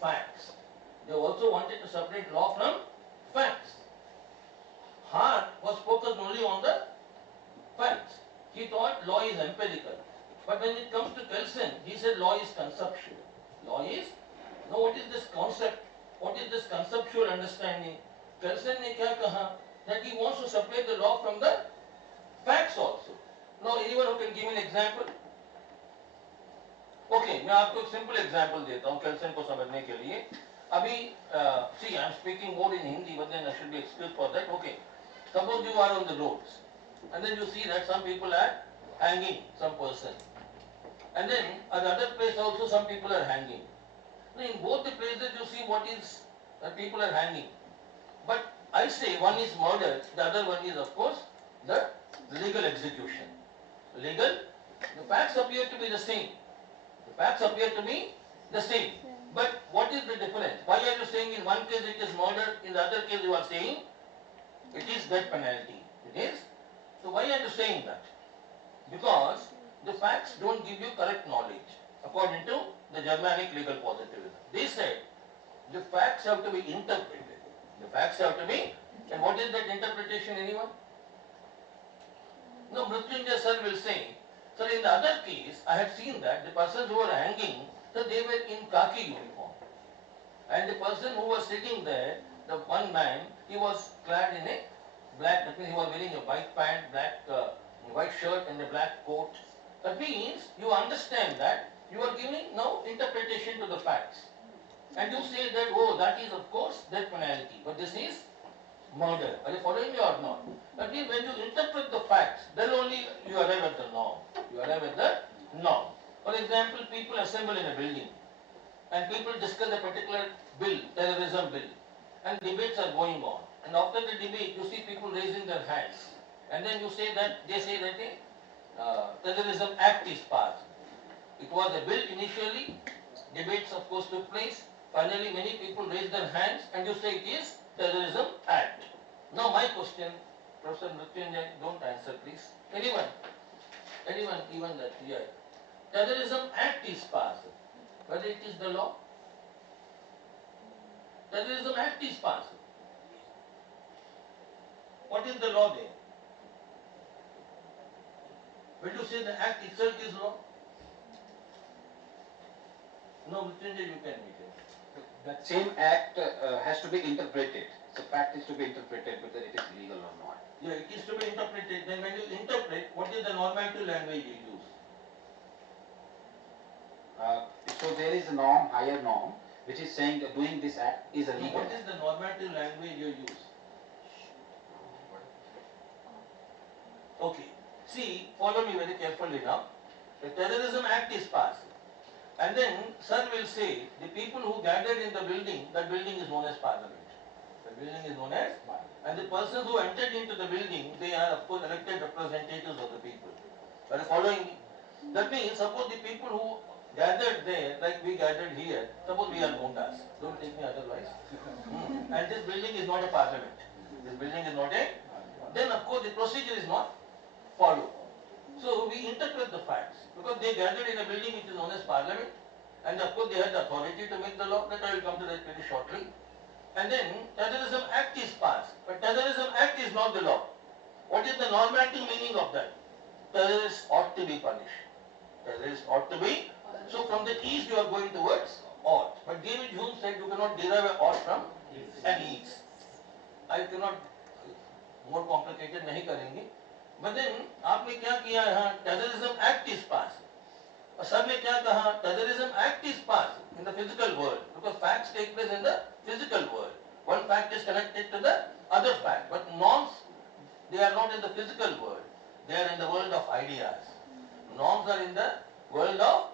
facts. They also wanted to separate law from facts. Hart was focused only on the facts. He thought law is empirical. But when it comes to Kelsen, he said law is conceptual. Law is, now what is this concept? What is this conceptual understanding? Kelsen ne kya kaha? That he wants to separate the law from the facts also. Now anyone who can give me an example? Okay, मैं आपको एक simple example देता हूँ Kelsen को समझने के लिए. अभी see, I am speaking more in Hindi, but then I should be excused for that. Okay, suppose you are on the roads, and then you see that some people are hanging some person, and then at the other place also some people are hanging. Now in both the places you see what is people are hanging, but I say one is murder, the other one is of course the legal execution. Legal, the facts appear to be the same. The facts appear to be the same. But what is the difference? Why are you saying in one case it is murder, in the other case you are saying it is death penalty? It is. So why are you saying that? Because the facts don't give you correct knowledge according to the Germanic legal positivism. They said the facts have to be interpreted. The facts have to be, and what is that interpretation, anyone? No, Mrityunjay sir will say, sir, in the other case, I had seen that the persons who were hanging, so they were in khaki uniform. And the person who was sitting there, the one man, he was clad in a black, that means he was wearing a white pant, black white shirt and a black coat. That means you understand that you are giving now interpretation to the facts. And you say that, oh, that is of course death penalty, but this is murder. Are you following me or not? That means when you interpret the facts, then only you arrive at the norm. You arrive at the norm. For example, people assemble in a building and people discuss a particular bill, terrorism bill, and debates are going on. And after the debate, you see people raising their hands. And then you say that, they say that a Terrorism Act is passed. It was a bill initially, debates of course took place, finally many people raised their hands and you say it is Terrorism Act. Now my question, Professor Mrityunjay, don't answer please. Anyone, even that here. Terrorism Act is passed, whether it is the law. Terrorism Act is passed. What is the law there? Will you say the act itself is law? No, Mrityunjay, you can make it. That same act has to be interpreted. So fact is to be interpreted whether it is legal or not. Yeah, it is to be interpreted. Then when you interpret, what is the normative language you use? So there is a norm, higher norm, which is saying that doing this act is No, illegal. what is the normative language you use? Okay. See, follow me very carefully now. The Terrorism Act is passed. And then, sir will say, the people who gathered in the building, that building is known as Parliament. The building is known as, and the persons who entered into the building, they are of course elected representatives of the people. Are you following me? That means, suppose the people who gathered there, like we gathered here, suppose we are Gundas, don't take me otherwise. And this building is not a Parliament. This building is not a, then of course the procedure is not followed. So we interpret the facts because they gathered in a building which is known as Parliament, and of course they had the authority to make the law. That I will come to that very shortly. And then Terrorism Act is passed, but Terrorism Act is not the law. What is the normative meaning of that? Terrorists ought to be punished. Terrorists ought to be. So from the east you are going towards ought. But David Hume said you cannot derive an ought from an east. I cannot more complicated नहीं करेंगे. But then आपने क्या किया यहाँ Terrorism Act is passed. और sir ने क्या कहा Terrorism Act is passed in the physical world because facts take place in the physical world. One fact is connected to the other fact, but norms they are not in the physical world. They are in the world of ideas. Norms are in the world of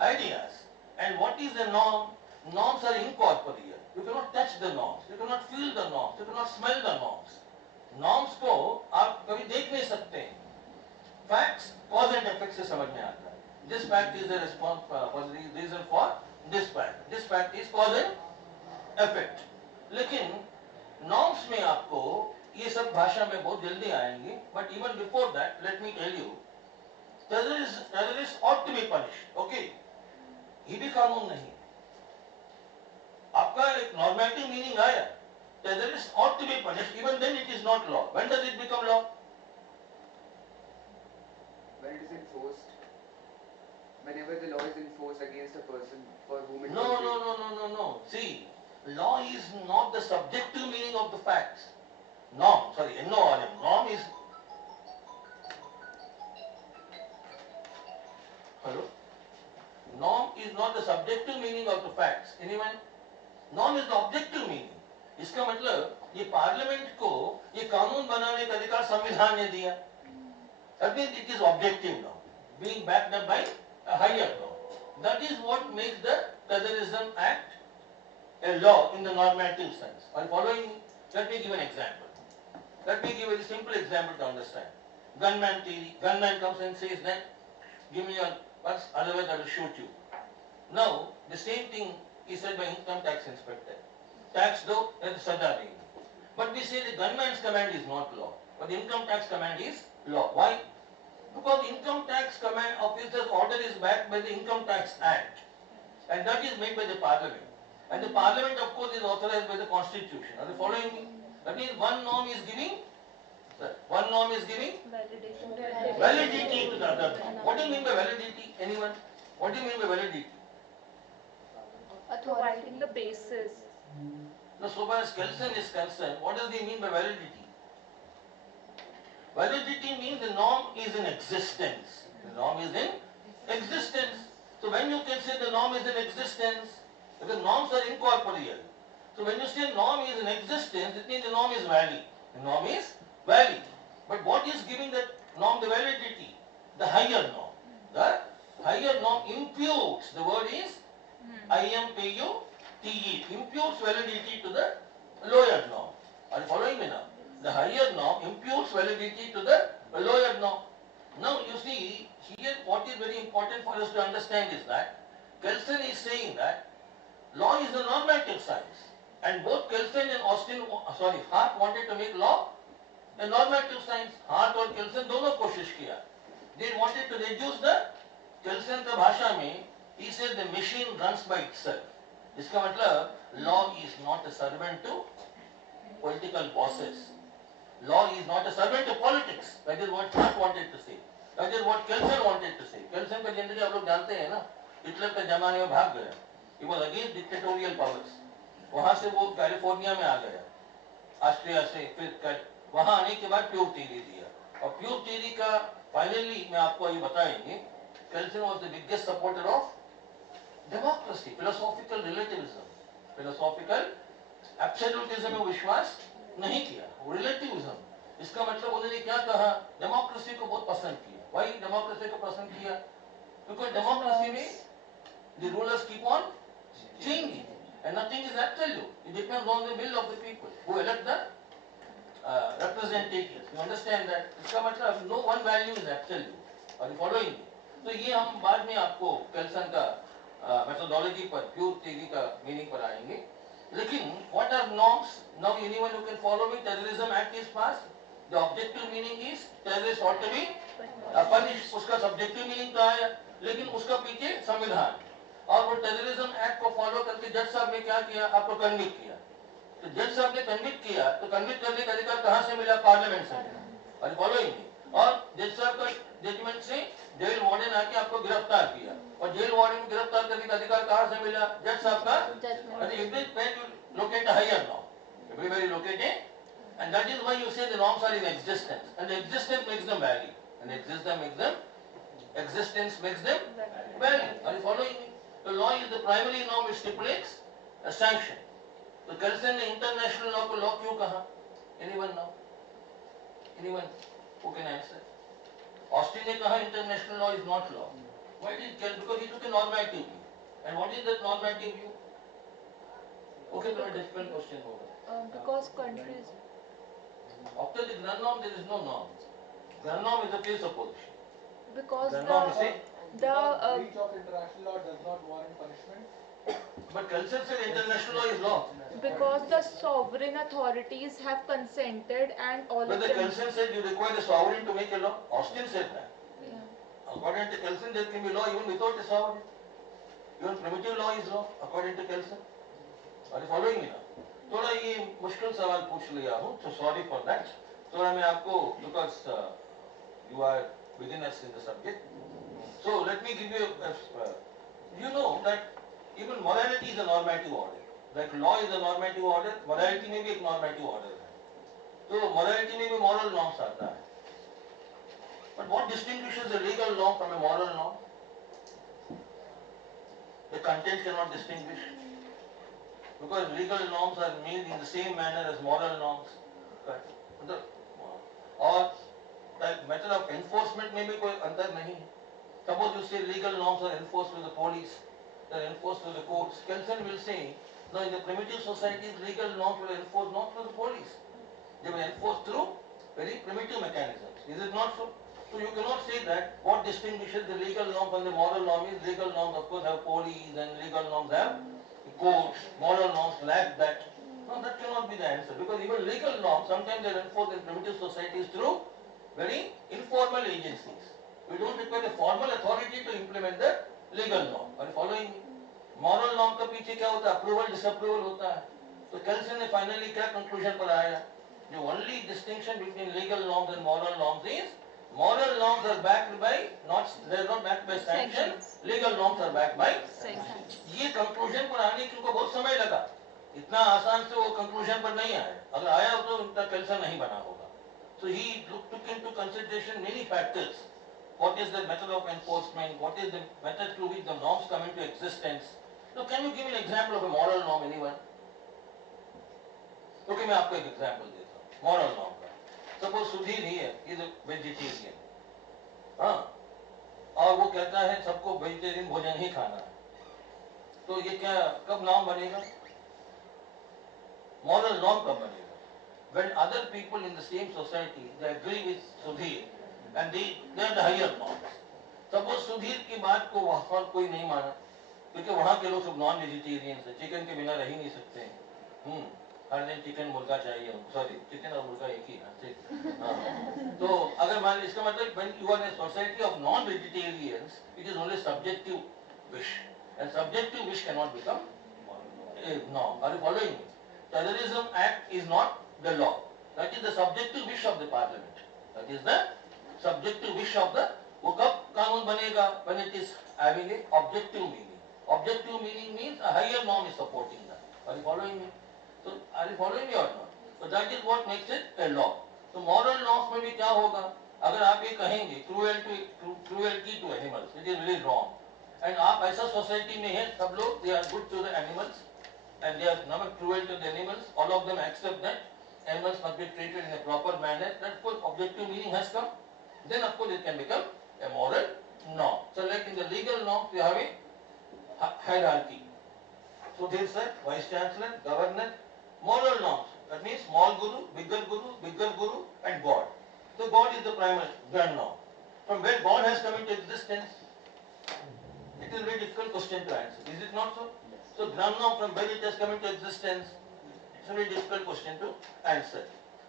ideas. And what is a norm? Norms are incorporeal. You cannot touch the norms. You cannot feel the norms. You cannot smell the norms. Norms को आप कभी देख नहीं सकते हैं. Facts cause and effect से समझ में आता है. This fact is the response reason for this fact is cause and effect. लेकिन नॉर्म्स में आपको ये सब भाषा में बहुत जल्दी आएंगे, but even before that, let me tell you, terrorists ought to be punished, okay? ये भी कानून नहीं, आपका एक normative meaning आया, terrorists ought to be punished, even then it is not law. When does it become law? When it is enforced, whenever the law is enforced against a person for whom it No. See, law is not the subjective meaning of the facts. Norm, sorry, norm is. Hello? Norm is not the subjective meaning of the facts. Anyone? Norm is the objective meaning. इसका मतलब ये parliament को ये कानून बनाने का अधिकार संविधान ने दिया. That means it is objective now, being backed up by a higher law. That is what makes the Terrorism Act a law in the normative sense. Are you following me? Let me give an example. Let me give a simple example to understand. Gunman theory. Gunman comes and says that, give me your purse, otherwise I will shoot you. Now, the same thing is said by income tax inspector. Tax though, there is saja deenge. But we say the gunman's command is not law, but the income tax command is law. Why? Because the income tax command officer's order is backed by the Income Tax Act, and that is made by the Parliament. And the Parliament, of course, is authorized by the Constitution. Are you following me? That means one norm is giving validity to the other norm. What do you mean by validity? Anyone? What do you mean by validity? Providing the basis. Now, so far as Kelsen is concerned, what does he mean by validity? Validity means the norm is in existence. The norm is in existence. So when you can say the norm is in existence, because norms are incorporeal. So when you say norm is in existence, it means the norm is valid. The norm is valid. But what is giving that norm the validity? The higher norm. The higher norm imputes, the word is IMPUTE, imputes validity to the lower norm. Are you following me now? The higher norm imputes validity to the lower norm. Now you see, here what is very important for us to understand is that Kelsen is saying that law is a normative science, and both Kelsen and Hart wanted to make law a normative science. Hart और Kelsen दोनों कोशिश किया. They wanted to reduce the Kelsen का भाषा में, he said the machine runs by itself. इसका मतलब law is not a servant to political bosses. Law is not a servant to politics. That is what Hart wanted to say. That is what Kelsen wanted to say. Kelsen का जिंदगी आप लोग जानते हैं ना, Hitler के जमाने में भाग गया. He was against dictatorial powers. वहाँ से वो कैलिफोर्निया में आ गया, ऑस्ट्रिया से, फिर वहाँ आने के बाद प्योर थ्योरी दिया. और प्योर थ्योरी का फाइनली मैं आपको ये बताएंगे, Kelsen was the biggest supporter of democracy, philosophical relativism. Philosophical absolutism में विश्वास नहीं किया, relativism. इसका मतलब उन्होंने क्या कहा, डेमोक्रेसी को बहुत पसंद किया. Why डेमोक्रेसी को पसंद किया? Because democracy में the rulers keep on changing and nothing is absolute. It depends on the will of the people who elect the representatives. You understand that? इसका मतलब no one value is absolute. Are you following me? तो ये हम बाद में आपको केल्सन का methodology पर, pure theory का meaning पर आएंगे. लेकिन what are norms? Now anyone who can follow me, Terrorism Act is passed. The objective meaning is terrorists ought to be punished. उसका subjective meaning तो आया, लेकिन उसका पीछे संविधान. और वो टेररिज्म एक्ट को फॉलो करके जज साहब ने क्या किया, आपको कन्विक्ट किया. तो जज साहब ने कन्विक्ट किया, तो कन्विक्ट करने का अधिकार कहाँ से मिला? पार्लियामेंट से मिला. और फॉलोइंग में, और जज साहब का जजमेंट से जेल वार्डन आके आपको गिरफ्तार किया, और जेल वार्डन को गिरफ्तार करने का अधिकार कहाँ से मिला? जज साहब का judgment. Locate a higher norm, everybody locate it, and that is why you say the norms are in existence, and the existence makes them valid, and existence makes them valid. Are you following me? The law is the primary norm which stipulates a sanction. तो Kelsen ने international law को law क्यों कहा? Anyone know? Anyone who can answer? Austin ने कहा international law is not law. Why did Kelsen? Because he took a normative view. And what is that normative view? Okay, थोड़ा difficult question होगा. Because countries. After the grand norm, there is no norm. Grand norm is a case of position. Because Grand norm is a breach of international law does not warrant punishment. But Kelsen said international law is law. Because the sovereign authorities have consented and all But of the them. Kelsen said you require a sovereign to make a law. Austin said that. Yeah. According to Kelsen, there can be law even without a sovereign. Even primitive law is law, according to Kelsen. Are you following me now? थोड़ा ये मुश्किल सवाल पूछ लिया हूँ, so sorry for that. थोड़ा मैं आपको because you are beginners in the subject. So let me give you you know that even morality is a normative order. Like law is a normative order, morality में भी एक normative order है. तो morality में भी moral norms आता है. But what distinguishes a legal norm from a moral norm? The content cannot distinguish. Because legal norms are made in the same manner as moral norms. और method of enforcement में भी कोई अंतर नहीं है. Suppose you say legal norms are enforced with the police, they are enforced with the courts. Kelsen will say, no, in the primitive societies, legal norms were enforced not through the police. They were enforced through very primitive mechanisms. Is it not so? So you cannot say that what distinguishes the legal norm from the moral norm is legal norms of course have police and legal norms have courts, moral norms lack that. No, that cannot be the answer because even legal norms sometimes they are enforced in primitive societies through very informal agencies. We don't require a formal authority to implement the legal norm. Are you following me? Moral norm का पीछे क्या होता है? Approval, disapproval होता है. तो Kelsen ने finally क्या conclusion पर आया? The only distinction between legal norms and moral norms is moral norms are backed by they are not backed by sanctions. Legal norms are backed by sanctions. ये conclusion पर आने के उनको बहुत समय लगा. इतना आसान से वो conclusion पर नहीं आया. अगर आया तो उनका Kelsen नहीं बना होगा. So he took into consideration many factors. What is the method of enforcement? What is the method through which the norms come into existence? So can you give me an example of a moral norm, anyone? Okay, मैं आपको एक example देता हूँ. Moral norm का. Suppose Sudhir here is a vegetarian. हाँ. और वो कहता है सबको vegetarian भोजन ही खाना है. तो ये क्या कब norm बनेगा? Moral norm कब बनेगा? When other people in the same society they agree with Sudhir and they are the higher norms. Suppose Sudhir की बात को वहाँ पर कोई नहीं माना क्योंकि वहाँ के लोग सब नॉन वेजिटेरियंस हैं, चिकन के बिना रह ही नहीं सकते हैं. हर दिन चिकन मुर्गा चाहिए, सॉरी चिकन और मुर्गा एक ही है. हाँ. तो अगर मान इसका मतलब when you are in a society of non-vegetarians, it is only subjective wish and subjective wish cannot become a norm. Are you following me? Terrorism Act is not the law. That is the subjective wish of the parliament. That is the subjective wish of the. वो कब कानून बनेगा? When it is having a objective meaning. Objective meaning means a higher norm is supporting that. Are you following me? So are you following me or not? So that is what makes it a law. So moral norms में भी क्या होगा? अगर आप ये कहेंगे cruelty to animals, which is very wrong, and आप ऐसा society में हैं सब लोग they are good to the animals and they are not cruel to the animals, all of them accept that animals must be treated in a proper manner, that of course objective meaning has come, then of course it can become a moral norm. So like in the legal norms we have a hierarchy. So there is a vice chancellor, governor, moral norms. That means small guru, bigger guru and God. So God is the primary grand norm. From where God has come into existence, it is a very difficult question to answer. Is it not so? So grand norm from where it has come into existence, it's a very difficult question to answer.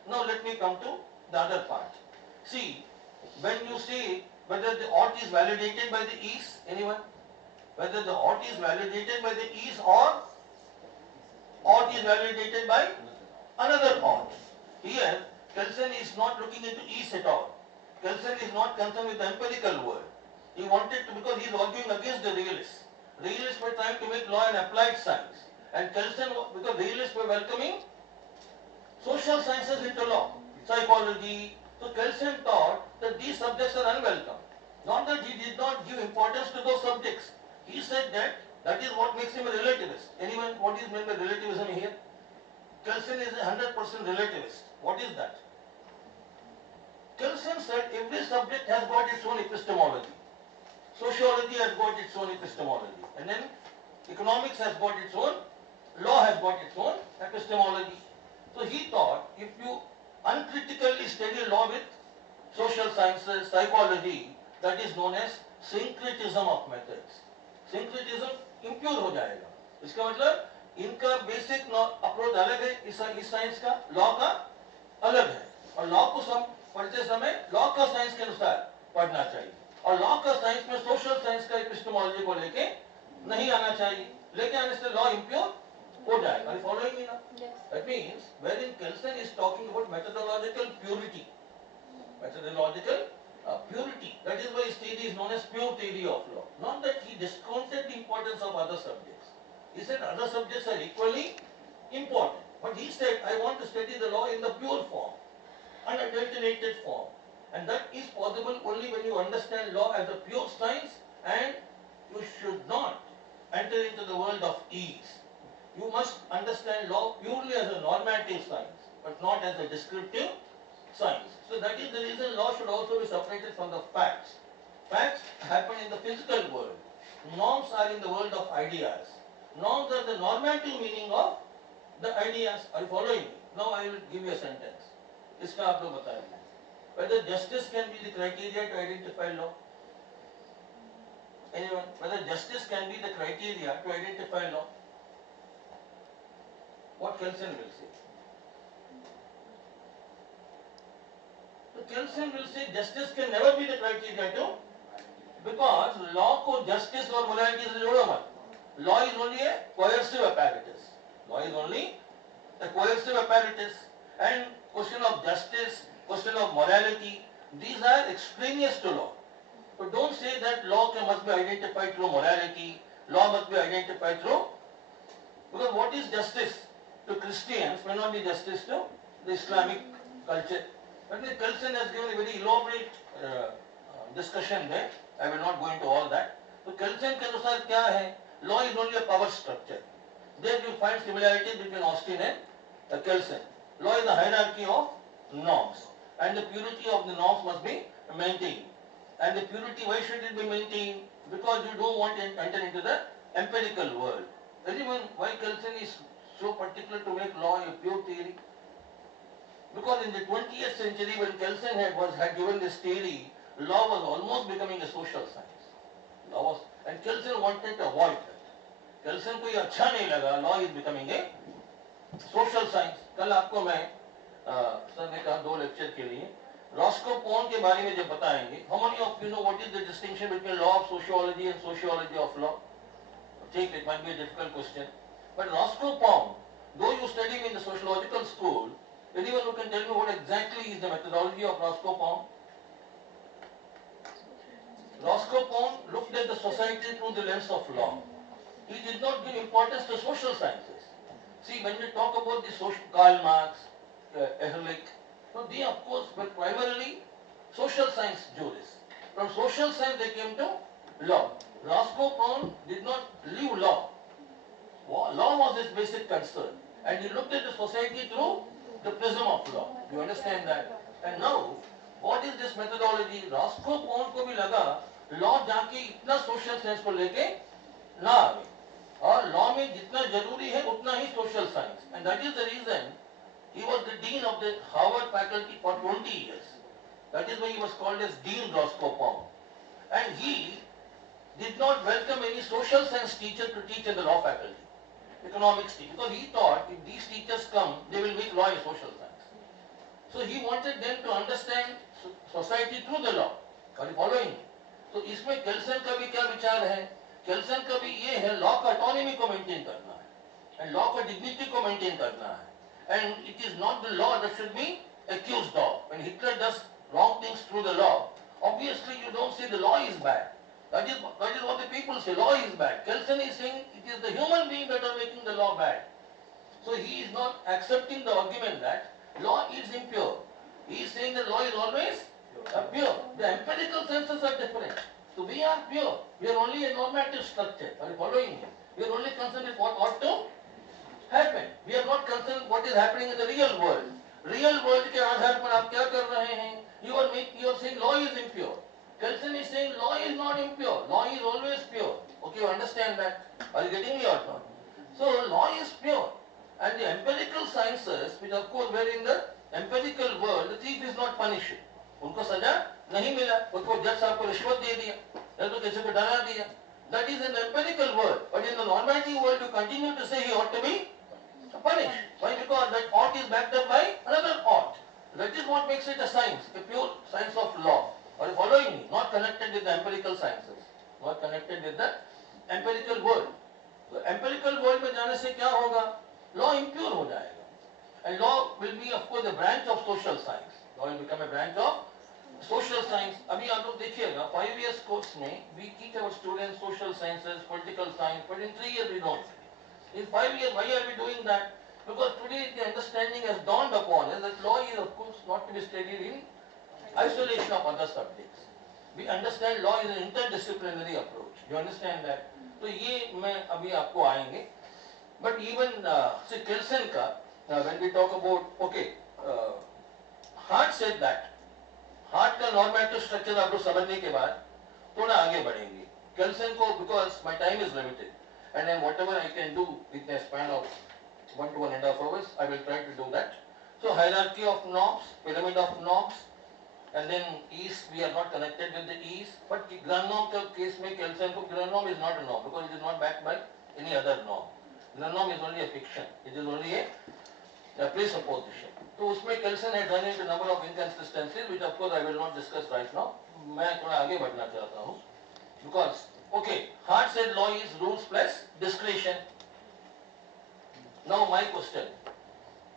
Now let me come to the other part. See, when you say whether the ought is validated by the is, anyone? Whether the ought is validated by the is or ought is validated by another ought. Here, Kelsen is not looking into is at all. Kelsen is not concerned with the empirical world. He wanted to, because he is arguing against the realists. Realists were trying to make law an applied science. And Kelsen, because realists were welcoming social sciences into law, psychology. So Kelsen thought that these subjects are unwelcome. Not that he did not give importance to those subjects. He said that is what makes him a relativist. Anyone, what is meant by relativism here? Kelsen is a 100% relativist. What is that? Kelsen said every subject has got its own epistemology. Sociology has got its own epistemology. And then economics has got its own, law has got its own epistemology. So he thought if you uncritically study law with social sciences, psychology, that is known as syncretism of methods. Syncretism impure हो जाएगा. इसका मतलब इनका basic approach अलग है, इस science का, law का अलग है, और लॉ को पढ़ते समय लॉ का साइंस के अनुसार पढ़ना चाहिए, और लॉ का साइंस में सोशल साइंस का एपिस्टेमोलॉजी को लेके नहीं आना चाहिए, लेकिन आने से लॉ इम्प्योर हो जाएगा. Are you following me now? Yes. That means wherein Kelsen is talking about methodological purity, methodological purity. That is why his theory is known as pure theory of law. Not that he discounted the importance of other subjects. He said other subjects are equally important. But he said, I want to study the law in the pure form, unadulterated form. And that is possible only when you understand law as a pure science, and you should not enter into the world of ease. You must understand law purely as a normative science, but not as a descriptive science. So that is the reason law should also be separated from the facts. Facts happen in the physical world. Norms are in the world of ideas. Norms are the normative meaning of the ideas. Are you following me? Now I will give you a sentence. इसका आप लोग बताइए. Whether justice can be the criteria to identify law? Anyone? Whether justice can be the criteria to identify law? What Kelsen will say? So Kelsen will say justice can never be the criteria to, because law को justice और morality से जोड़ो मत. Law is only a coercive apparatus. Law is only a coercive apparatus, and question of justice, question of morality, these are extraneous to law. So don't say that law must be identified through morality, law must be identified through, because what is justice to Christians may not be justice to the Islamic culture. But Kelsen has given a very elaborate discussion there. I will not go into all that. So Kelsen के अनुसार क्या है? Law is only a power structure. There you find similarities between Austin and Kelsen. Law is a hierarchy of norms, and the purity of the norms must be maintained. And the purity, why should it be maintained? Because you don't want to enter into the empirical world. Anyone, why Kelsen is so particular to make law a pure theory? Because in the 20th century, when Kelsen had given this theory, law was almost becoming a social science. And Kelsen wanted to avoid that. Kelsen को ये अच्छा नहीं लगा, law is becoming a social science. कल आपको मैं sir ने कहा 2 लेक्चर के लिए रॉस्को पॉन के बारे में जब बताएंगे. How many of you know what is the distinction between law of sociology and sociology of law? Take it might be a difficult question. But Roscoe Pound, though you studied in the sociological school, anyone who can tell me what exactly is the methodology of Roscoe Pound? Roscoe Pound looked at the society through the lens of law. He did not give importance to social sciences. See, when we talk about the Karl Marx, Ehrlich, so they of course were primarily social science jurists. From social science they came to law. Roscoe Pound did not leave law. Law was his basic concern, and he looked at the society through the prism of law. You understand that? And now, what is this methodology? Roscoe Pound को भी लगा law जाके इतना social science को लेके ना आवे, और law में जितना जरूरी है उतना ही social science. And that is the reason he was the dean of the Harvard faculty for 20 years. That is why he was called as Dean Roscoe Pound. And he did not welcome any social science teacher to teach in the law faculty, economics teacher, because he thought if these teachers come, they will make law a social science. So he wanted them to understand society through the law. Are you following me? So इसमें Kelsen का भी क्या विचार है? Kelsen का भी ये है, law का autonomy को maintain करना है, and law का dignity को maintain करना है, and it is not the law that should be accused of. When Hitler does wrong things through the law, obviously you don't say the law is bad. That is what the people say, law is bad. Kelsen is saying it is the human being that are making the law bad. So he is not accepting the argument that law is impure. He is saying that law is always pure. The empirical senses are different. So we are pure. We are only a normative structure. Are you following me? We are only concerned with what ought to happen. We are not concerned with what is happening in the real world. Real world के आधार पर आप क्या कर रहे हैं? You are saying law is impure. Kelsen is saying law is not impure. Law is always pure. Okay, you understand that? Are you getting me or not? So law is pure. And the empirical sciences, which of course were in the empirical world, the thief is not punished. उनको सजा नहीं मिला, उसको जज साहब को रिश्वत दे दिया, या तो किसी को डरा दिया. That is an empirical world. But in the normative world, you continue to say he ought to be punished. Why? Because that ought is backed up by another ought. That is what makes it a science, a pure science of law. Are you following me? Not connected with the empirical sciences. Not connected with the empirical world. So empirical world में जाने से क्या होगा? Law impure हो जाएगा. And law will be of course a branch of social science. Law will become a branch of social science. अभी आप लोग देखिएगा 5 years course में we teach our students social sciences, political science, but in 3 years we don't. In 5 years, why are we doing that? Because today the understanding has dawned upon us that law is of course not to be studied in isolation of other subjects. We understand law is an interdisciplinary approach. You understand that? तो ये मैं अभी आपको आएंगे. But even say Kelsen का when we talk about Hart said that Hart का normative structure आप लोग समझने के बाद थोड़ा आगे बढ़ेंगे. Kelsen को because my time is limited and then whatever I can do with a span of 1 to 1.5 hours, I will try to do that. So hierarchy of norms, pyramid of norms, and then East, we are not connected with the East. But grand norm case में Kelsen को grand norm is not a norm because it is not backed by any other norm. Grand norm is only a fiction. It is only a presupposition. तो उसमें Kelsen had run into a number of inconsistencies, which of course I will not discuss right now. मैं थोड़ा आगे बढ़ना चाहता हूँ. Because Hart said law is rules plus discretion. Now my question,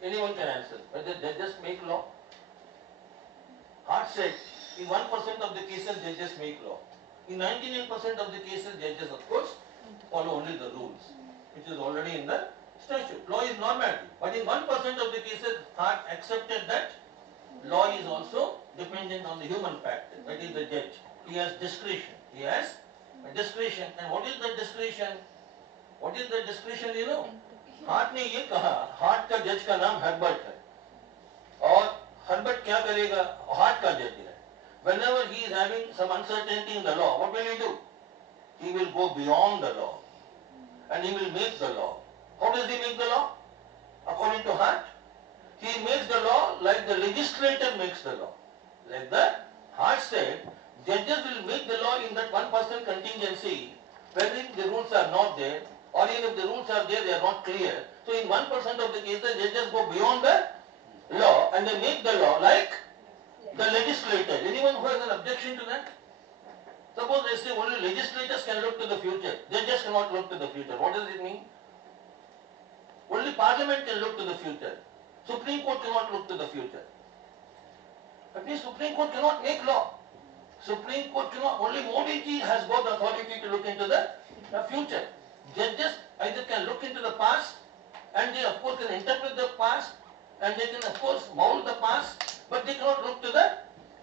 anyone can answer, whether judges make law? Hart said, in 1% of the cases judges make law. In 99% of the cases judges of course follow only the rules, which is already in the statute. Law is normative, but in 1% of the cases Hart accepted that law is also dependent on the human factor, that is the judge. He has discretion. He has a discretion. And what is the discretion? What is the discretion, you know? Heart ने ये कहा, heart का जज का नाम Herbert है और Herbert क्या करेगा? हार्ट का जज है. Whenever he is having some uncertainty in the law, what will he do? He will go beyond the law and he will make the law. How does he make the law? According to Hart, he makes the law like the legislator makes the law. Like the Hart said, judges will make the law in that 1% contingency wherein the rules are not there. Or even if the rules are there, they are not clear. So in 1% of the cases, judges go beyond the law and they make the law like the legislator. Anyone who has an objection to that? Suppose they say only legislators can look to the future. Judges cannot look to the future. What does it mean? Only parliament can look to the future. Supreme Court cannot look to the future. That means Supreme Court cannot make law. Supreme Court cannot, only Modi ji has got the authority to look into the future. Judges either can look into the past and they of course can interpret the past and they can of course mold the past, but they cannot look to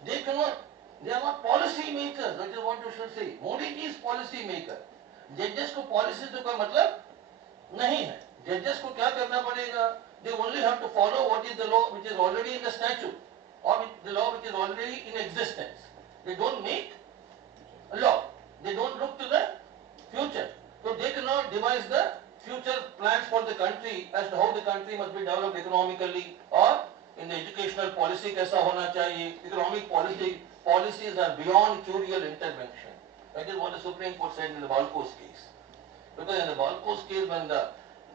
they are not policy makers. That is what you should say. Modi ji is policy maker. Judges को policy से कोई मतलब नहीं है. Judges को क्या करना पड़ेगा? They only have to follow what is the law which is already in the statute or the law which is already in existence. They don't make a law. They don't look to the future. So they cannot devise the future plans for the country as to how the country must be developed economically or in the educational policy कैसा होना चाहिए. Economic policies are beyond curial intervention. That is what the Supreme Court said in the Balco's case. Because in the Balco's case when the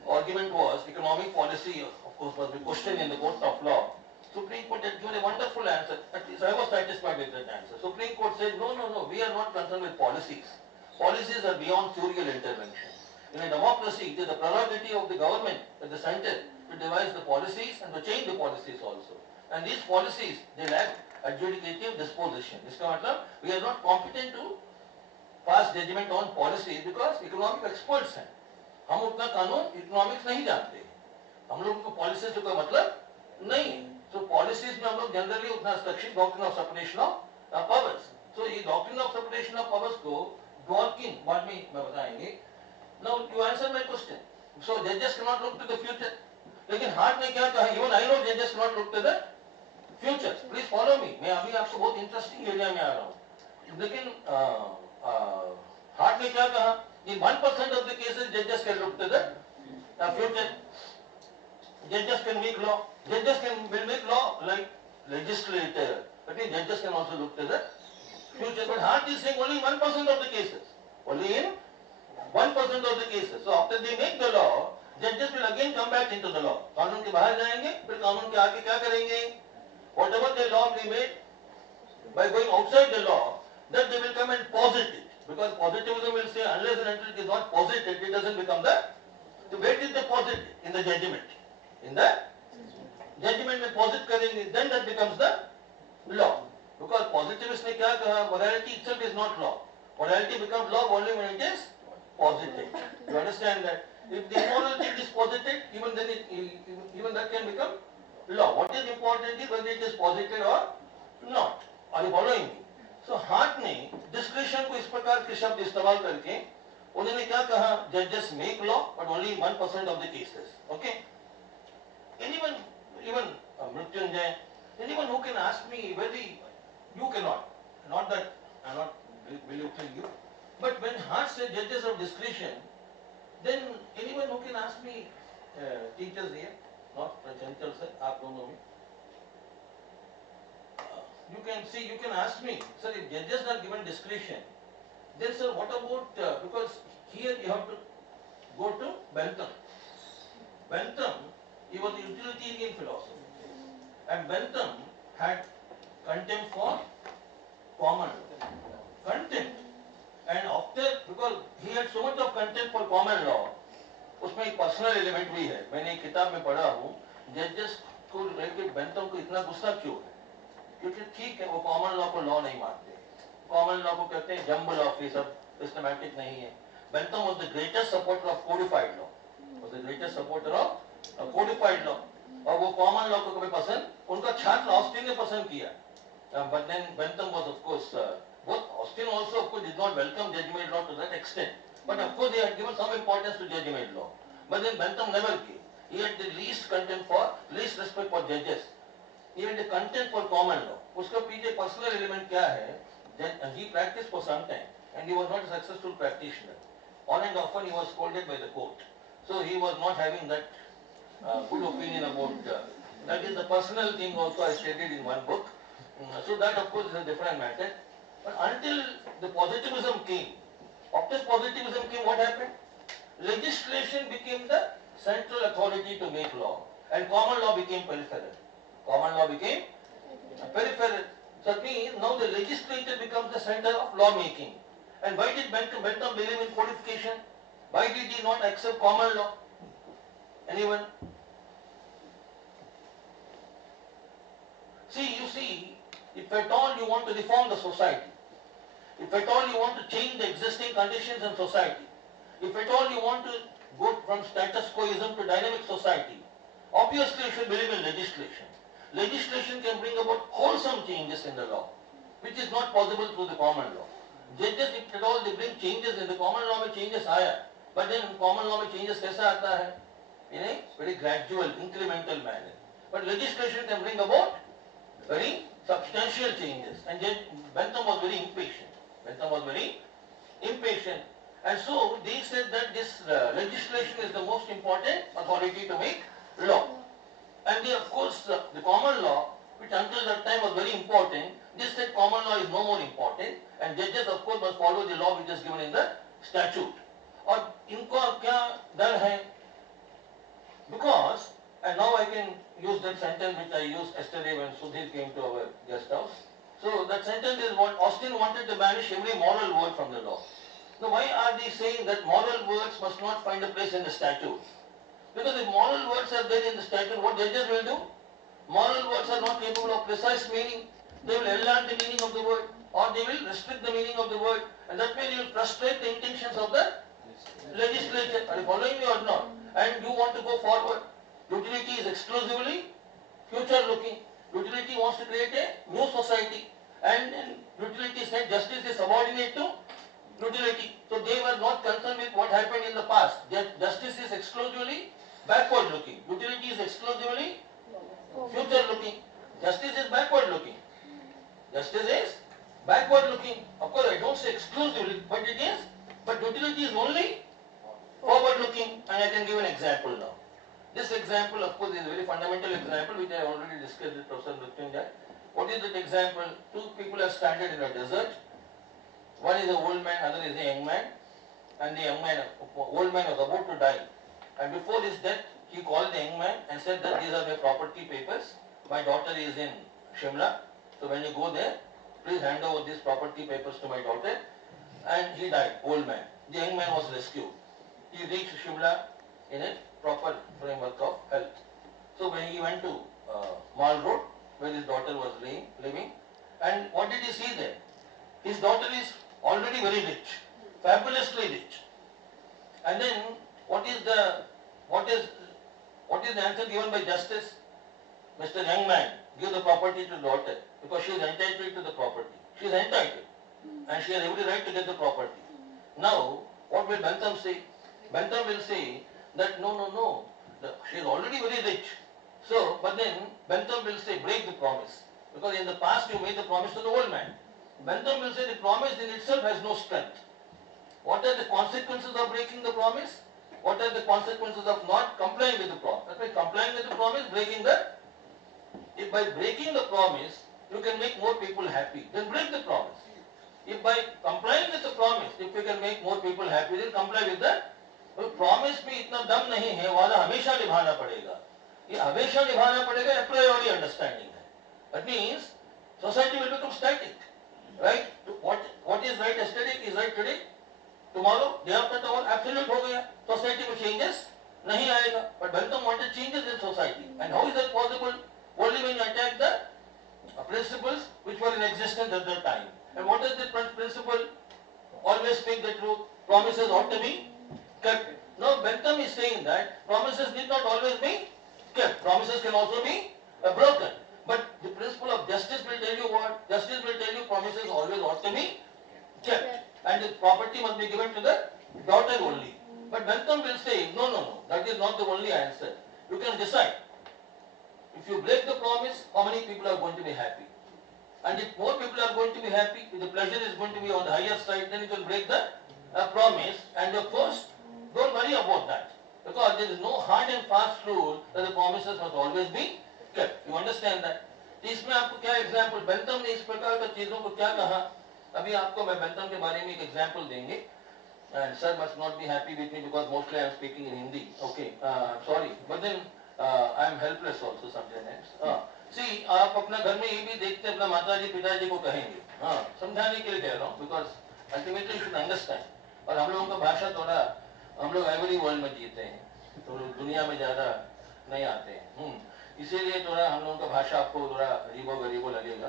argument was economic policy of course was be questioned in the court of law, Supreme Court had given a wonderful answer. At least I was satisfied with that answer. Supreme Court said no, we are not concerned with policies. Policies are beyond curial intervention. In a democracy, it is the prerogative of the government at the center to devise the policies and to change the policies also. And these policies, they lack adjudicative disposition. इसका मतलब we are not competent to pass judgment on policies because economic experts हैं. हम उतना कानून economics नहीं जानते. हम लोगों को policies से कोई मतलब नहीं है. So policies में हम लोग generally उतना structured doctrine of separation of powers. So ये doctrine of separation of powers को Dworkin, बाद में बताएंगे. Now you answer my question. So judges cannot look to the future. लेकिन हार्ट ने क्या कहा? Even I know judges cannot look to the future. Please follow me. मैं अभी आपको बहुत interesting area में आ रहा हूँ. लेकिन हार्ट ने क्या कहा? In 1% of the cases judges can look to the future. Judges can make law. Judges will make law like legislator. That means judges can also look to the future. But Hart is saying only 1% of the cases. Only in 1% of the cases. So after they make the law, judges will again come back into the law. कानून के बाहर जाएंगे, फिर कानून के आगे क्या करेंगे? Whatever the law they made, by going outside the law, that they will come and posit it. Because positivism will say unless and until it is not posited, it doesn't become the. So where did they posit? In the judgment. In the judgment में posit करेंगे, then that becomes the law. Because positivists ने क्या कहा? Morality itself is not law. Morality becomes law only when it is posited. You understand that? If the immoral thing is posited, even then even that can become law. What is important is whether it is posited or not. Are you following me? So हाथ ने discretion को इस प्रकार के शब्द इस्तेमाल करके उन्होंने क्या कहा? Judges make law, but only 1% of the cases. Okay? Anyone, even Mrityunjay, anyone who can ask me whether you cannot, not that I'm not belittling you, but when Hart said judges of discretion, then anyone who can ask me, teachers here, not Chanchal sir, aap don't know me. You can see, you can ask me, sir, if judges are given discretion, then sir, what about, because here you have to go to Bentham. Bentham, he was a utilitarian philosopher, and Bentham had contempt for common law. Contempt. And after, because he had so much of contempt for common law, उसमें एक personal element भी है. मैंने एक किताब में पढ़ा हूँ, जजेस को लेके बेंथम को इतना गुस्सा क्यों है? क्योंकि ठीक है वो कॉमन लॉ को लॉ नहीं मानते. कॉमन लॉ को कहते हैं जंबल ऑफ, ये सब सिस्टमैटिक नहीं है. Bentham was the greatest supporter of codified law, was the greatest supporter of codified law. और वो कॉमन लॉ को कभी पसंद, उनका छात्र ऑस्टिन ने पसंद किया. But then Bentham was of course, both Austin also of course did not welcome judge-made law to that extent. But of course they had given some importance to judge-made law. But then Bentham never gave. He had the least contempt for, least respect for judges. He had the contempt for common law. उसका पीछे personal element क्या है? He practiced for some time and he was not a successful practitioner. On and often he was scolded by the court. So he was not having that good opinion about, that is the personal thing also I stated in one book. So that of course is a different matter. But until the positivism came, after positivism came, what happened? Legislation became the central authority to make law and common law became peripheral. Common law became peripheral. So that means now the legislature becomes the center of law making. And why did Bentham believe in codification? Why did he not accept common law? Anyone? You see, if at all you want to reform the society, if at all you want to change the existing conditions in society, if at all you want to go from status quoism to dynamic society, obviously you should believe in legislation. Legislation can bring about wholesome changes in the law, which is not possible through the common law. Judges, if at all they bring changes in the common law, में changes आया, but then in common law में changes कैसा आता है? In a very gradual, incremental manner. But legislation can bring about very substantial changes, and Bentham was very impatient. And so they said that this legislation is the most important authority to make law. And they, of course, the common law, which until that time was very important, they said common law is no more important, and judges, of course, must follow the law which is given in the statute. और इनको क्या डर है? Because, and now I can use that sentence which I used yesterday when Sudhir came to our guest house. So that sentence is what Austin wanted to banish every moral word from the law. Now why are they saying that moral words must not find a place in the statute? Because if moral words are there in the statute, what judges will do? Moral words are not capable of precise meaning. They will enlarge the meaning of the word, or they will restrict the meaning of the word, and that way they will frustrate the intentions of the legislature. Are you following me or not? And you want to go forward. Utility is exclusively future looking. Utility wants to create a new society, and utility said justice is subordinate to utility. So they were not concerned with what happened in the past. Justice is exclusively backward looking. Utility is exclusively future looking. Justice is backward looking. Justice is backward looking. Of course I don't say exclusively, but it is. But utility is only forward looking, and I can give an example now. This example, of course, is a very fundamental example which I already discussed with Professor Mrityunjay. What is that example? Two people are stranded in a desert. One is an old man, other is a young man. and the young man, old man was about to die. And before his death, he called the young man and said that these are my property papers. My daughter is in Shimla, so when you go there, please hand over these property papers to my daughter. And he died, old man. The young man was rescued. He reached Shimla in a proper framework of health. So when he went to Mall Road, where his daughter was living, and what did he see there? His daughter is already very rich, fabulously rich. And then what is the answer given by justice? Mr. Young man, give the property to daughter because she is entitled to the property. She is entitled and she has every right to get the property. Now, what will Bentham say? Bentham will say that no, she is already very rich. So, but then Bentham will say break the promise because in the past you made the promise to the old man. Bentham will say the promise in itself has no strength. What are the consequences of breaking the promise? What are the consequences of not complying with the promise? That means complying with the promise, if by breaking the promise you can make more people happy, then break the promise. If by complying with the promise, if you can make more people happy, then comply with the promise में इतना दम नहीं है, वादा हमेशा निभाना पड़ेगा. ये हमेशा निभाना पड़ेगा a priori understanding है. That means society will become static, right? What is right yesterday is right today. Tomorrow, day after tomorrow, absolute हो गया. Society में changes नहीं आएगा. But Bentham wanted changes in society. And how is that possible? Only when you attack the principles which were in existence at that time. And what is the principle? Always speak the truth. Promises ought to be kept. Now Bentham is saying that promises need not always be kept. Promises can also be broken. But the principle of justice will tell you what? Justice will tell you promises always ought to be kept. And the property must be given to the daughter only. But Bentham will say, no, that is not the only answer. You can decide. If you break the promise, how many people are going to be happy? And if more people are going to be happy, if the pleasure is going to be on the higher side, then you can break the promise. And of course, don't worry about that. Because there is no hard and fast rule that the promises must always be kept. You understand that? इसमें आपको क्या example Bentham ने इस प्रकार की चीजों को क्या कहा अभी आपको मैं बेंथम के बारे में एक एग्जाम्पल देंगे and sir must not be happy with me because mostly I am speaking in Hindi. Okay, sorry, but then I am helpless also sometimes. See, आप अपना घर में ये भी देखते अपना माताजी पिताजी को कहेंगे, हाँ समझाने के लिए कह रहा हूँ because ultimately you should understand. और हम लोगों का भाषा थोड़ा हम लोग एवरी वर्ल्ड में जीते हैं तो दुनिया में ज़्यादा नहीं आते हैं इसीलिए थोड़ा हम लोगों का भाषा आपको थोड़ा अजीबो गरीबो लगेगा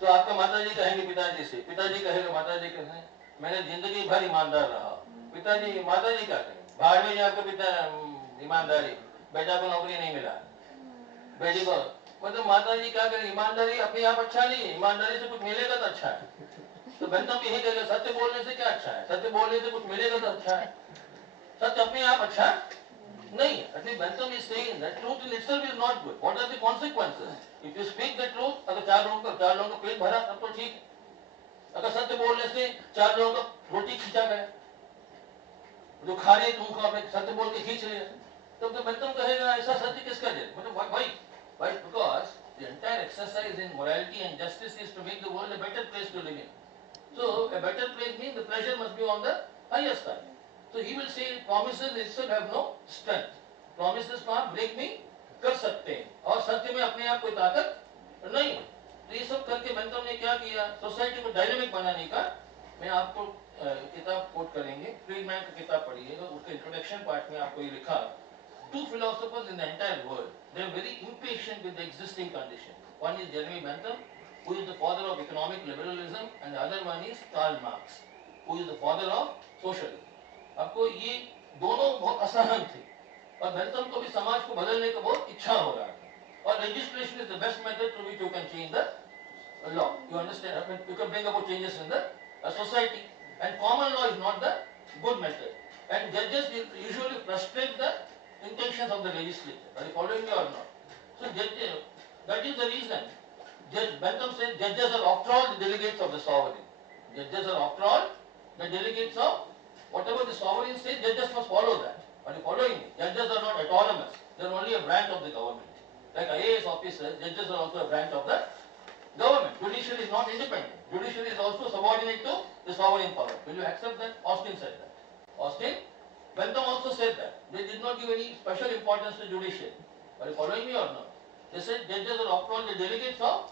तो आपका माताजी कहेंगे पिताजी से पिताजी कहेगा माताजी कहेंगे मैंने जिंदगी भर ईमानदार रहा पिताजी माताजी क्या कहेंगे बाहर में आपका पिता ईमानदारी बेटा को नौकरी नहीं मिला बेटी को मतलब माताजी क्या करें ईमानदारी अपने आप अच्छा नहीं है ईमानदारी से कुछ मिलेगा तो अच्छा है तो बेंथम यही कहेगा सत्य बोलने से क्या अच्छा है सत्य बोलने से कुछ मिलेगा तो अच्छा है सत्य अपने आप अच्छा नहीं है I think Bentham is saying that truth in itself is not good. What are the consequences? If you speak the truth, अगर चार लोगों का पेट भरा तब तो ठीक है अगर सत्य बोलने से चार लोगों का रोटी खींचा गया जो खा रहे तुमको अपने सत्य बोल के खींच रहे तब तो बेंथम कहेगा ऐसा सत्य किसका दे मतलब why because the entire exercise in morality and justice is to make the world a better place to live in. So a better place means the pleasure must be on the higher side. So he will say promises itself have no strength. Promises को आप break नहीं कर सकते हैं और सत्य में अपने आप कोई ताकत नहीं है तो ये सब करके बेंथम ने क्या किया सोसाइटी को डायनेमिक बनाने का मैं आपको किताब कोट करेंगे फ्रीडमैन की किताब पढ़िएगा उसके इंट्रोडक्शन पार्ट में आपको ये लिखा two philosophers in the entire world they are very impatient with the existing condition one is Jeremy Bentham who is the father of economic liberalism and the other one is Karl Marx who is the father of socialism आपको ये दोनों बहुत असहन थे और Bentham को भी समाज को बदलने का बहुत इच्छा हो रहा था और legislation is the best method through which you can change the law you understand you can bring about changes in the society and common law is not the good method and judges usually frustrate the intentions of the legislature are you following me or not so that is the reason Bentham said judges are after all the delegates of the sovereign judges are after all the delegates of whatever the sovereign says, judges must follow that. Are you following me? Judges are not autonomous. They are only a branch of the government. Like IAS officers, judges are also a branch of the government. Judiciary is not independent. Judiciary is also subordinate to the sovereign power. Will you accept that? Austin said that. Bentham also said that. They did not give any special importance to judiciary. Are you following me or not? They said judges are after all the delegates of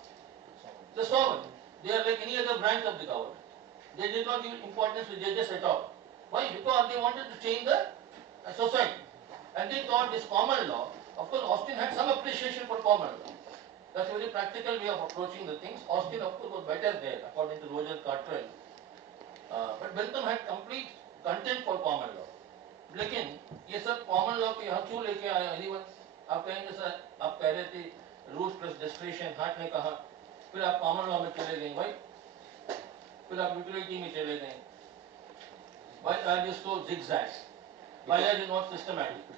the sovereign. They are like any other branch of the government. They did not give importance to judges at all. Why? Because they wanted to change the society. And they thought this common law, of course Austin had some appreciation for common law. That's a very practical way of approaching the things. Austin of course was better there according to Roger Cartwell. But Bentham had complete contempt for common law. लेकिन ये सब common law के यहाँ क्यों लेके आया anyone? आप कहेंगे सर आप कह रहे थे रूल्स प्लस डिस्क्रिशन, हार्ट ने कहा, फिर आप कॉमन लॉ में चले गए भाई, फिर आप यूटिलिटी में चले गए. Why are you so zigzag? Why are you not systematic?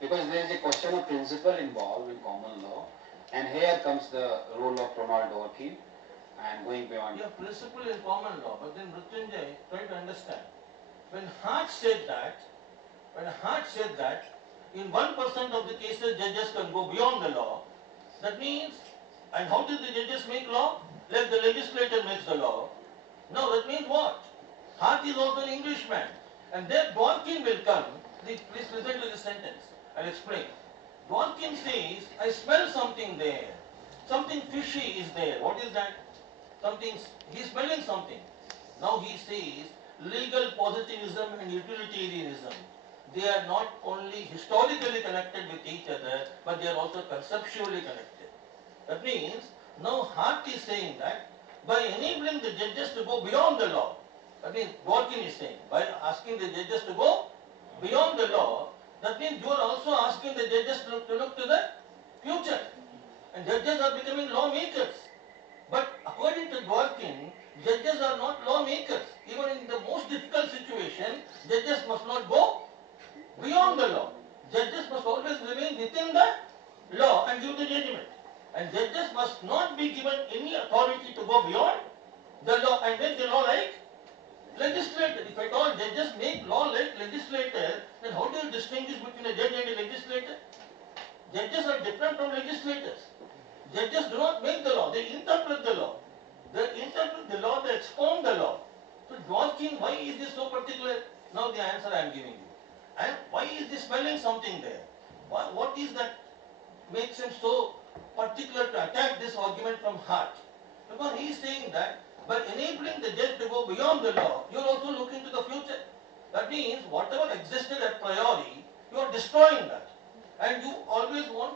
Because there is a question of principle involved in common law, and here comes the role of Ronald Dworkin and going beyond. Yeah, principle in common law, but then Mrityunjay, try to understand. When Hart said that, in 1% of the cases judges can go beyond the law, that means, and how did the judges make law? Like the legislator makes the law. Now that means what? Hart is also an Englishman, and there Dworkin will come. Please listen to this sentence. I'll explain. Dworkin says, I smell something there. Something fishy is there. What is that? He's smelling something. Now he says, legal positivism and utilitarianism, they are not only historically connected with each other, but they are also conceptually connected. That means, now Hart is saying that by enabling the judges to go beyond the law, that means Dworkin is saying, by asking the judges to go beyond the law, that means you are also asking the judges to look to the future. And judges are becoming lawmakers. But according to Dworkin, judges are not lawmakers. Even in the most difficult situation, judges must not go beyond the law. Judges must always remain within the law and give the judgment. And judges must not be given any authority to go beyond the law and make the law like legislator. If at all judges make law like legislator, then how do you distinguish between a judge and a legislator? Judges are different from legislators. Judges do not make the law, they interpret the law. They interpret the law, they expound the law. So Dworkin, why is this so particular? Now the answer I am giving you. And why is this smelling something there? What is that makes him so particular to attack this argument from Hart? Because he is saying that by enabling the judge to go beyond the law, you are also looking to the future. That means whatever existed a priori, you are destroying that. And you always want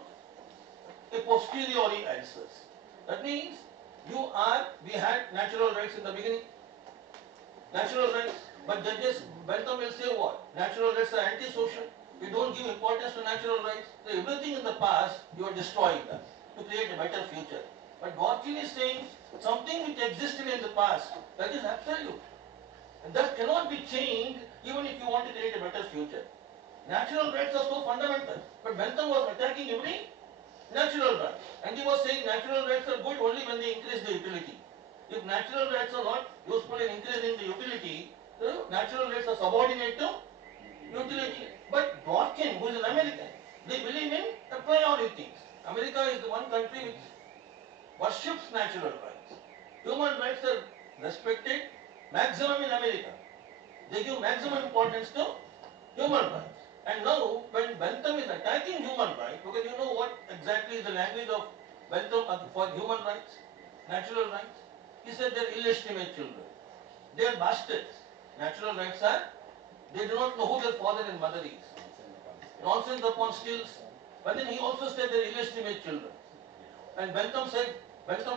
a posteriori answers. That means we had natural rights in the beginning. Natural rights. But judges, Bentham will say what? Natural rights are antisocial. We don't give importance to natural rights. So everything in the past, you are destroying that to create a better future. But Dworkin is saying something which existed in the past, that is absolute. And that cannot be changed even if you want to create a better future. Natural rights are so fundamental. But Bentham was attacking every natural right. And he was saying natural rights are good only when they increase the utility. If natural rights are not useful in increasing the utility, natural rights are subordinate to utility. But Dworkin, who is an American, they believe in a priori things. America is the one country which worships natural rights. Human rights are respected maximum in America. They give maximum importance to human rights. And now, when Bentham is attacking human rights, because you know what exactly is the language of Bentham for human rights, natural rights? He said they are illegitimate children. They are bastards. Natural rights are, they do not know who their father and mother is. Nonsense upon stilts. But then he also said they are illegitimate children. And Bentham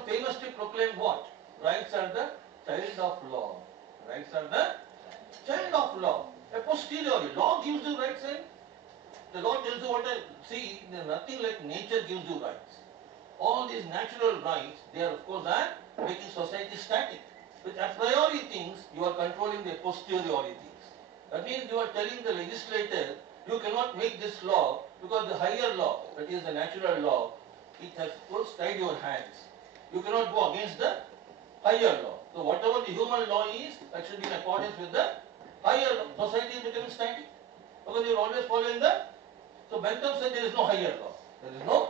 famously proclaimed what? Rights are the child of law. Rights are the child of law. A posteriori. Law gives you rights and the law tells you what see, there is nothing like nature gives you rights. All these natural rights, they are of course making society static. With a priori things, you are controlling the posteriori things. That means you are telling the legislator, you cannot make this law because the higher law, that is the natural law, it has tied your hands. You cannot go against the higher law. So whatever the human law is, that should be in accordance with the higher law. Society is becoming static because you are always following the. So Bentham said there is no higher law. There is no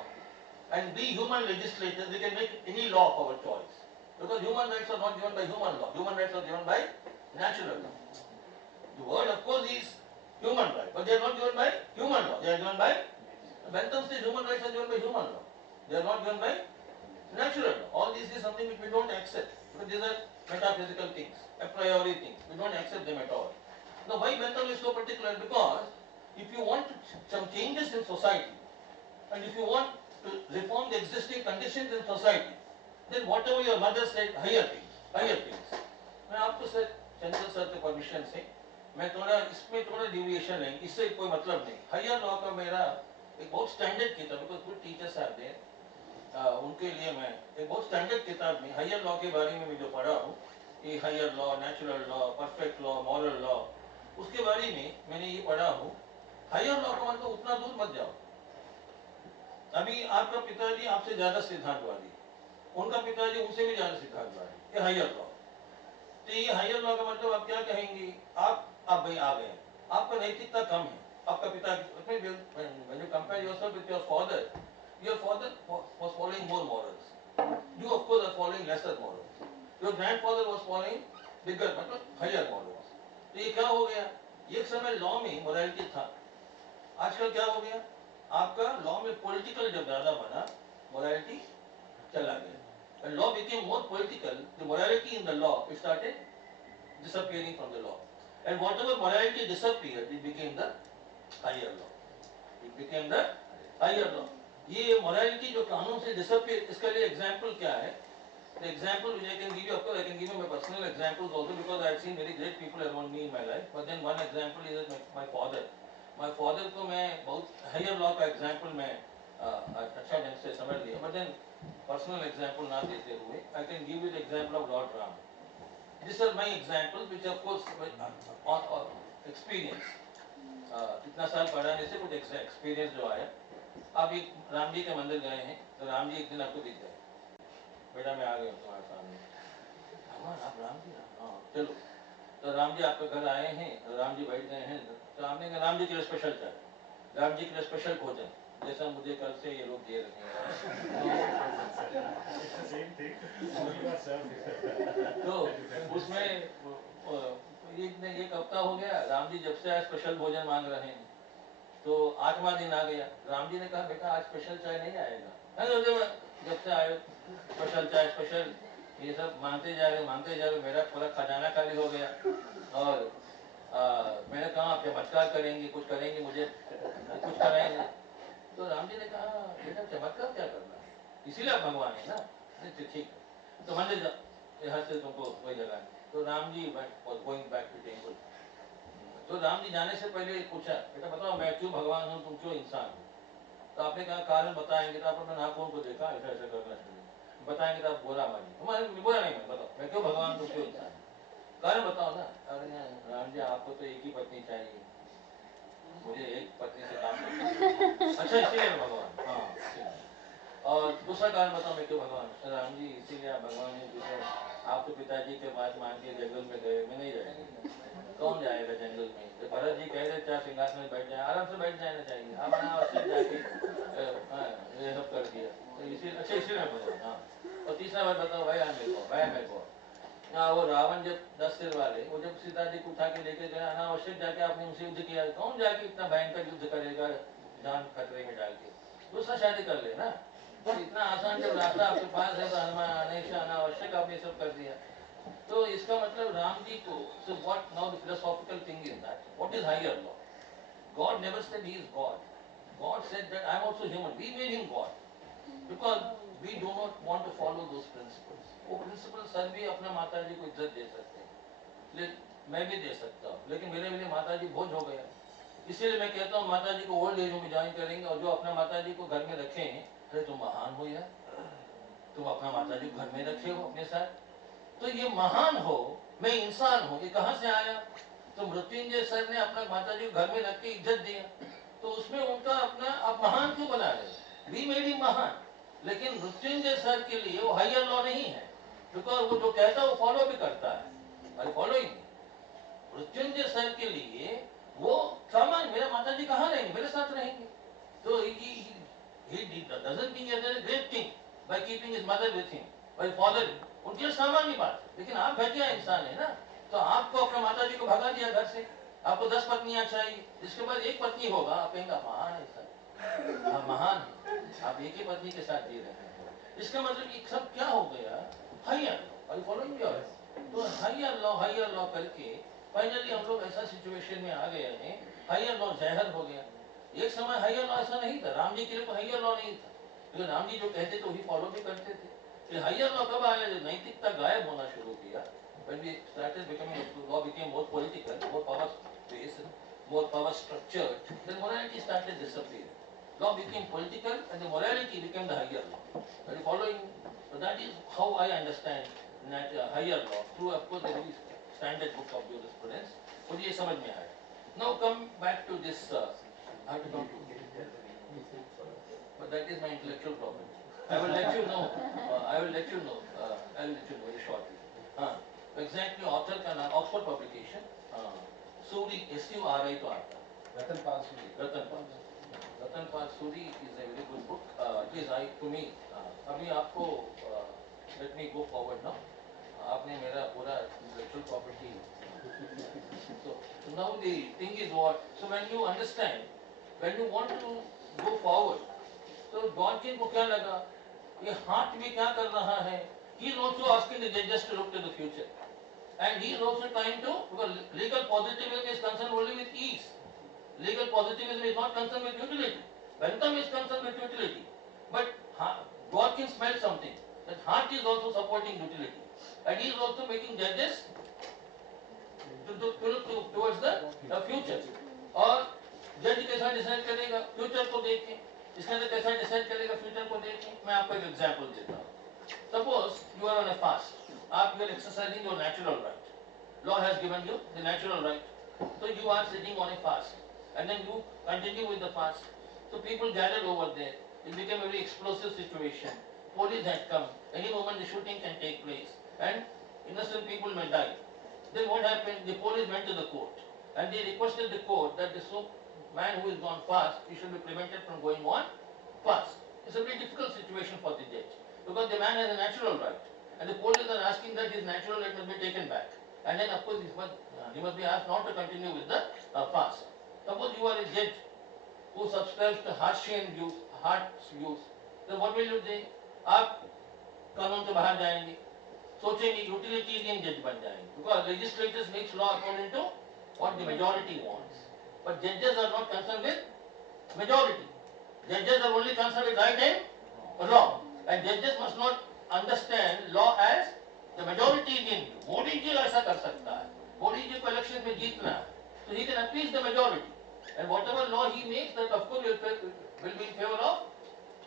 and be human legislators, we can make any law of our choice. Because human rights are not given by human law. Human rights are given by natural law. The word, of course, is human right, but they are not given by human law. They are given by, Bentham says human rights are given by human law. They are not given by natural law. All this is something which we don't accept, because these are metaphysical things, a priori things. We don't accept them at all. Now, why Bentham is so particular? Because if you want some changes in society, and if you want to reform the existing conditions in society, then whatever your mother said, higher things, higher things. मैं आपको sir चंचल sir के permission से मैं थोड़ा इसमें थोड़ा deviation है, इससे कोई मतलब नहीं. हायर लॉ का मेरा एक बहुत स्टैंडर्ड किताब, because good teachers are there, उनके लिए मैं एक बहुत स्टैंडर्ड किताब में हायर लॉ के बारे में मैं जो पढ़ा हूँ, ये higher law, natural law, perfect law, moral law, उसके बारे में मैंने ये पढ़ा हूँ. हायर लॉ का मतलब उतना दूर मत जाओ. अभी आपका पिताजी आपसे ज्यादा सिद्धांतवादी, उनका पिताजी उनसे भी ज्यादा सिद्धांतवादी, ये हायर लॉ. तो ये हायर लॉ का मतलब आप क्या कहेंगे? आप भाई आ गए, आपका नैतिकता कम है, आपका पिता, when you compare yourself with your father was following more morals. You of course are following lesser morals. Your grandfather was following bigger, मतलब higher morals. तो ये क्या हो गया? एक समय लॉ में मोरालिटी था, आजकल क्या हो गया? आपका लॉ में पॉलिटिकल जब ज्यादा बना, मोरालिटी चला गया. When law became more political, the morality in the law it started disappearing from the law. And whatever morality disappeared, it became the higher law. It became the higher law. ये morality जो कानून से disappear, इसका लिए example क्या है? The example which I can give you, of course I can give you my personal examples also, because I have seen very great people around me in my life. But then one example is my father. My father को मैं बहुत higher law का example मैं अच्छा ढंग से समझ लिया. But then personal example ना देते हुए, I can give you the example of Lord Ram. These are my examples, which of course on experience. इतना साल पढ़ाने से कुछ एक्सपीरियंस जो आया. आप एक राम जी के मंदिर गए हैं, तो राम जी एक दिन आपको दिख गए, बेटा मैं आ गया हूँ तुम्हारे सामने. भगवान आप राम जी? हाँ चलो. तो राम जी आपके घर आए हैं, राम जी बैठ गए हैं, तो आपने कहा राम जी के लिए स्पेशल चाय, राम जी के लिए स्पेशल भोजन, जैसा मुझे कल से ये लोग दे रहे हैं. तो उसमें एक हफ्ता हो गया, राम जी जब से आज स्पेशल भोजन मांग रहे हैं. तो 8वां दिन आ गया, राम जी ने कहा बेटा आज स्पेशल चाय नहीं आएगा. जब से आए स्पेशल चाय, स्पेशल ये सब मांगते जा रहे, मेरा पूरा खजाना खाली हो गया. और मैंने कहा आप चमत्कार करेंगे, कुछ करेंगे, मुझे कुछ कराएंगे. तो राम जी ने कहा बेटा चमत्कार क्या करना है, इसीलिए आप भगवान है ना. ठीक है, तो मंदिर जा, यहाँ से तुमको वही जगह. तो Ram ji was going back to temple. तो राम जी जाने से पहले पूछा बेटा बताओ मैं क्यों भगवान हूँ, तुम क्यों इंसान हो? तो आपने कहा कारण बताएंगे. तो आपने नाखून को देखा, ऐसा ऐसा करना चाहिए, बताएंगे तो आप बोला मानिए. तुम्हारे बोला नहीं, मैं बताओ मैं क्यों भगवान, तुम क्यों इंसान? कारण बताओ ना. अरे राम जी आपको तो एक ही पत्नी चाहिए, मुझे एक पत्नी से काम नहीं. अच्छा इसीलिए भगवान? हाँ. और दूसरा कारण बताओ मैं क्यों भगवान? राम जी इसीलिए आप भगवान हैं, दूसरा आप तो पिताजी के बात मान के जंगल में गए, मैं नहीं जाएंगे. कौन जाएगा जंगल में? तो भरत जी कह रहे थे सिंहासन में बैठ जाए, आराम से बैठ जाना चाहिए, आप अनावश्यक जाके ये सब कर दिया. तो इसीलिए भगवान. हाँ. और तीसरा बात बताओ भैया मेरे को हाँ, वो रावण जब 10 सिर वाले, वो जब सीता जी को उठा के लेके गया, अनावश्यक जाके आपने उनसे युद्ध किया. कौन जाके इतना भयंकर युद्ध करेगा जान खतरे में डाल के? दूसरा शादी कर ले ना. तो इतना आसान जब रास्ता आपके पास है, तो हनुमान आने से अनावश्यक आपने सब कर दिया. तो इसका मतलब राम जी को, so what now the philosophical thing is that what is higher law? God never said he is God. God said that I am also human. We made him God because we do not want to follow those principles. वो principal sir भी अपना माता जी को इज्जत दे सकते हैं, मैं भी दे सकता हूँ, लेकिन मेरे लिए माता जी बोझ हो गया. इसीलिए मैं कहता हूँ माता जी को ओल्ड एज में ज्वाइन करेंगे. और जो अपना माता जी को घर में रखे हैं, अरे तुम महान हो यार, तुम अपना माता जी को घर में रखे हो अपने साथ, तो ये महान हो, मैं इंसान हूँ, ये कहाँ से आया? तो मृत्युंजय सर ने अपना माता जी को घर में रख के इज्जत दिया, तो उसमें उनका अपना आप महान क्यों बना रहे? वी मेड हिम महान. लेकिन मृत्युंजय सर के लिए वो हायर लॉ नहीं है, बिकॉज वो जो कहता है वो फॉलो भी करता है. अरे फॉलो ही नहीं. मृत्युंजय सर के लिए वो सामान्य, मेरा माता जी कहाँ रहेंगे, मेरे साथ रहेंगे. तो he did doesn't mean he has done a great thing by keeping his mother with him, by following. उनके लिए सामान्य बात, लेकिन आप घटिया इंसान है ना, तो आपको अपने माता जी को भगा दिया घर से, आपको 10 पत्नियां चाहिए, जिसके बाद एक पत्नी होगा, आप कहेंगे महान है सर, आप महान हैं, आप एक ही पत्नी के साथ जी रहे हैं, इसका मतलब ये सब क्या हो गया, हायर लॉ, फॉलोइंग मी, तो हायर लॉ करके फाइनली हम लोग ऐसा सिचुएशन में आ गए हैं, हायर लॉ जहर हो गया। एक समय हायर लॉ ऐसा नहीं था, राम जी के लिए तो हायर लॉ नहीं था, क्योंकि राम जी जो कहते थे वही फॉलो भी करते थे। ये हायर लॉ कब आया, जो नैतिकता गायब होना शुरू किया, when we started becoming, law became more political, more power based, more power structured, then morality started disappearing. Law became political and the morality became the higher law. Are you following? So that is how I understand that higher law through, of course, a very standard book of jurisprudence. मुझे ये समझ में आया. Now come back to this. I have to come to. But that is my intellectual problem. I will let you know. I will let you know very shortly. Exactly, author का नाम Oxford publication. Suri, SURI तो आता है. Ratan Pal Suri is a very good book. It is to me. अभी आपको let me go forward now. आपने मेरा पूरा intellectual property. So now the thing is what? So when you understand, when you want to go forward, so Dworkin को क्या लगा? ये हाथ में क्या कर रहा है? He is also asking the judges to look to the future, and he is also trying to, because legal positivism is concerned only with ease. Legal positivism is not concerned with utility. Bentham is concerned with utility, but Dworkin smelled something. That Hart is also supporting utility, and he is also making judges to look towards the future. और जज कैसा decide करेगा? Future को देखें. इसके अंदर कैसा decide करेगा? फ्यूचर को देखें. मैं आपको एक एग्जांपल देता हूँ. Suppose you are on a fast. You are exercising your natural right. Law has given you the natural right. So you are sitting on a fast, and then you continue with the fast. So people gathered over there. It became a very explosive situation. Police had come. Any moment the shooting can take place, and innocent people may die. Then what happened? The police went to the court, and they requested the court that the man who is gone fast, he should be prevented from going on fast. It's a very difficult situation for the judge, because the man has a natural right, and the police are asking that his natural right must be taken back, and then of course he must be asked not to continue with the fast. Suppose you are a judge who subscribes to Hartzian views, then what will you say? आप कानून से बाहर जाएंगे, सोचेंगे utilitarian जज बन जाएंगे, because legislators makes law according to what the majority wants, but judges are not concerned with majority. Judges are only concerned with right and wrong, and judges must not understand law as the majoritarian view. Modi ji ऐसा कर सकता है, Modi ji को election में जीतना है, so he can appease the majority, and whatever law he makes, that of course will be in favor of